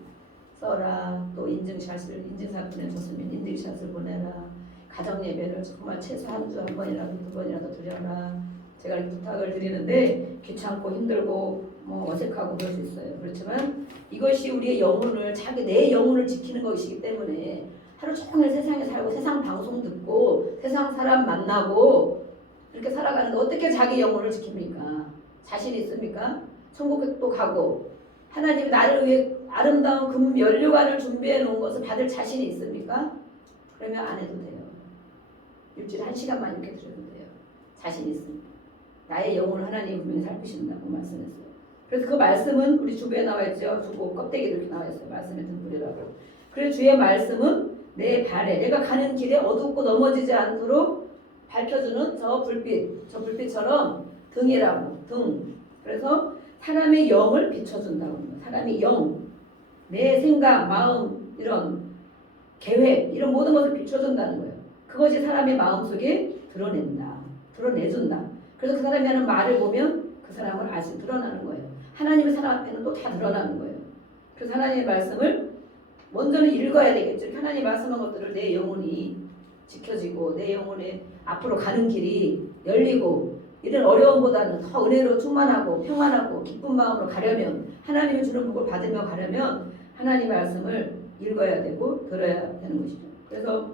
써라. 또 인증샷을 보내줬으면 인증샷을 보내라. 가정 예배를 정말 최소 한 주 한 번이라도 두 번이라도 드려라. 제가 이렇게 부탁을 드리는데 귀찮고 힘들고 뭐 어색하고 그럴 수 있어요. 그렇지만 이것이 우리의 영혼을 내 영혼을 지키는 것이기 때문에 하루 종일 세상에 살고 세상 방송 듣고 세상 사람 만나고 이렇게 살아가는데 어떻게 자기 영혼을 지킵니까? 자신 있습니까? 천국도 가고 하나님 나를 위해 아름다운 금 연료관을 준비해 놓은 것을 받을 자신이 있습니까? 그러면 안 해도 돼요. 일주일에 1시간만 이렇게 드려도 돼요. 자신 있습니다. 나의 영혼을 하나님 분명히 살피신다고 말씀했어요. 그래서 그 말씀은 우리 주부에 나와 있죠. 주부 껍데기도 이렇게 나와 있어요. 말씀의 등불이라고. 그래서 주의 말씀은 내 발에 내가 가는 길에 어둡고 넘어지지 않도록 밝혀주는 저 불빛처럼 등이라고. 등. 그래서 사람의 영을 비춰준다고 합니다. 사람의 영, 내 생각, 마음, 이런 계획, 이런 모든 것을 비춰준다는 거예요. 그것이 사람의 마음속에 드러내준다. 그래서 그 사람이 하는 말을 보면 그 사람을 아직 드러나는 거예요. 하나님의 사람 앞에는 또 다 드러나는 거예요. 그래서 하나님의 말씀을 먼저는 읽어야 되겠죠. 하나님 말씀한 것들을 내 영혼이 지켜지고 내 영혼의 앞으로 가는 길이 열리고 이런 어려움보다는 더 은혜로 충만하고 평안하고 기쁜 마음으로 가려면 하나님이 주는 복을 받으며 가려면 하나님의 말씀을 읽어야 되고 들어야 되는 것이죠. 그래서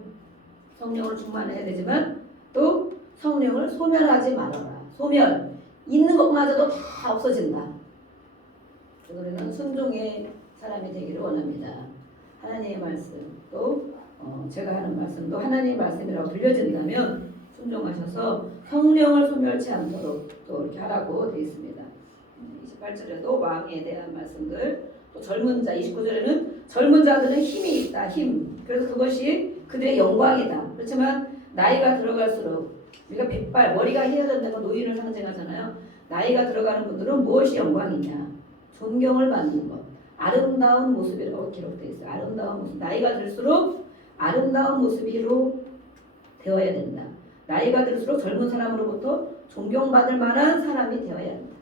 성령을 충만해야 되지만 또 성령을 소멸하지 말아라. 소멸. 있는 것마저도 다 없어진다. 그래서 우리는 순종의 사람이 되기를 원합니다. 하나님의 말씀 또 제가 하는 말씀도 하나님의 말씀이라고 들려진다면 순종하셔서 성령을 소멸치 않도록 또 이렇게 하라고 되어 있습니다. 28절에도 왕에 대한 말씀들 또 젊은 자 29절에는 젊은 자들은 힘이 있다. 힘. 그래서 그것이 그들의 영광이다. 그렇지만 나이가 들어갈수록 우리가 백발 머리가 헤어졌다는 건 노인을 상징하잖아요. 나이가 들어가는 분들은 무엇이 영광이냐? 존경을 받는 것. 아름다운 모습이라고 기록되어 있어요. 아름다운 모습. 나이가 들수록 아름다운 모습으로 되어야 된다. 나이가 들수록 젊은 사람으로부터 존경받을 만한 사람이 되어야 한다.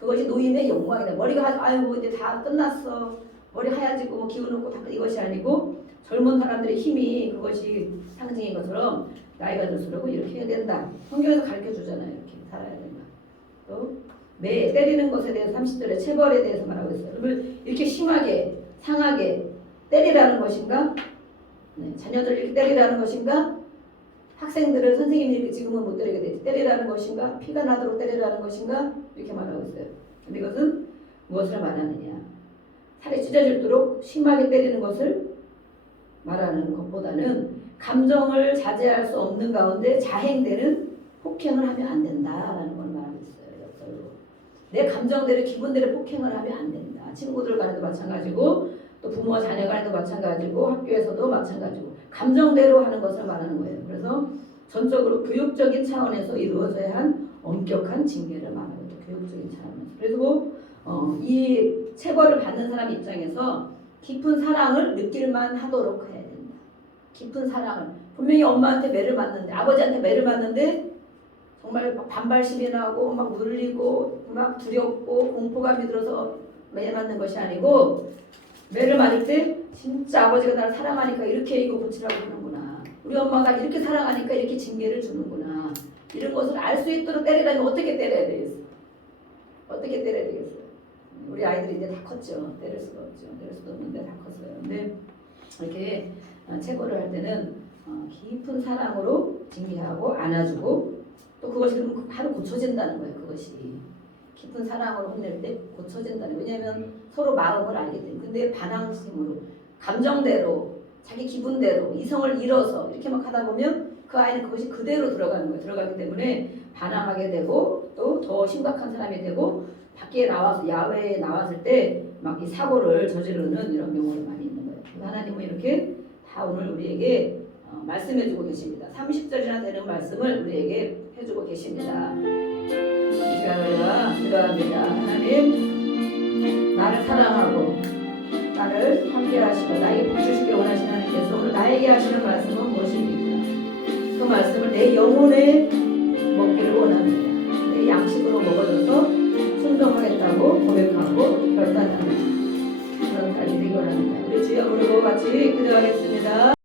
그것이 노인의 영광이다. 머리가 아이고 이제 다 끝났어. 머리 하얘지고 뭐 기운 없고 다 이것이 아니고 젊은 사람들의 힘이 그것이 상징인 것처럼 나이가 들수록 이렇게 해야 된다. 성경에서 가르쳐 주잖아요. 이렇게 살아야 된다. 또 매 때리는 것에 대해서 30절에 체벌에 대해서 말하고 있어요. 그러면 이렇게 심하게 상하게 때리라는 것인가? 네, 자녀들 이렇게 때리라는 것인가? 학생들을 선생님이 이렇게 지금은 못 때리게 되지. 때리라는 것인가? 피가 나도록 때리라는 것인가? 이렇게 말하고 있어요. 근데 이것은 무엇을 말하느냐? 살이 찢어질도록 심하게 때리는 것을 말하는 것보다는 감정을 자제할 수 없는 가운데 자행되는 폭행을 하면 안 된다라는 걸 말하고 있어요. 역설로. 내 감정대로 기분대로 폭행을 하면 안 된다. 친구들 간에도 마찬가지고 또 부모와 자녀 간에도 마찬가지고 학교에서도 마찬가지고 감정대로 하는 것을 말하는 거예요. 그래서 전적으로 교육적인 차원에서 이루어져야 한 엄격한 징계를 말하는 거예요. 교육적인 차원에서. 그리고 이 체벌을 받는 사람 입장에서 깊은 사랑을 느낄만 하도록 해야 된다. 깊은 사랑을. 분명히 엄마한테 매를 맞는데 아버지한테 매를 맞는데 정말 반발심이 나고 막 물리고 막 두렵고 공포감이 들어서 매 맞는 것이 아니고 매를 맞을 때 진짜 아버지가 나를 사랑하니까 이렇게 이거 고치라고 하는구나. 우리 엄마가 이렇게 사랑하니까 이렇게 징계를 주는구나. 이런 것을 알 수 있도록 때리려면 어떻게 때려야 되겠어? 어떻게 때려야 되겠어요? 우리 아이들이 이제 다 컸죠. 때릴 수가 없죠. 때릴 수도 없는데 다 컸어요. 근데 이렇게 체벌을 할 때는 깊은 사랑으로 징계하고 안아주고 또 그것이 그럼 바로 고쳐진다는 거예요. 그것이 깊은 사랑으로 혼낼 때 고쳐진다는 거예요. 왜냐하면 서로 마음을 알기 때문에. 근데 반항심으로 감정대로 자기 기분대로 이성을 잃어서 이렇게 막 하다 보면 그 아이는 그것이 그대로 들어가는 거예요. 들어가기 때문에 반항하게 되고 또 더 심각한 사람이 되고 밖에 나와서 야외에 나왔을 때 막 이 사고를 저지르는 이런 경우가 많이 있는 거예요. 하나님은 이렇게 다 오늘 우리에게 말씀해주고 계십니다. 30절이나 되는 말씀을 우리에게 해주고 계십니다. 이 시간을 우리가 기도합니다. 하나님, 나를 사랑하고 나를 함께하시고 나에게 복 주시길 원하시는 하나님께서 오늘 나에게 하시는 말씀은 무엇입니까? 그 말씀을 내 영혼에 먹기를 원합니다. 내 양식으로 먹어줘서 순종하겠다고 고백하고 결단하는 그런 삶이 되기 원합니다. 우리 주여 부르고 같이 기도하겠습니다.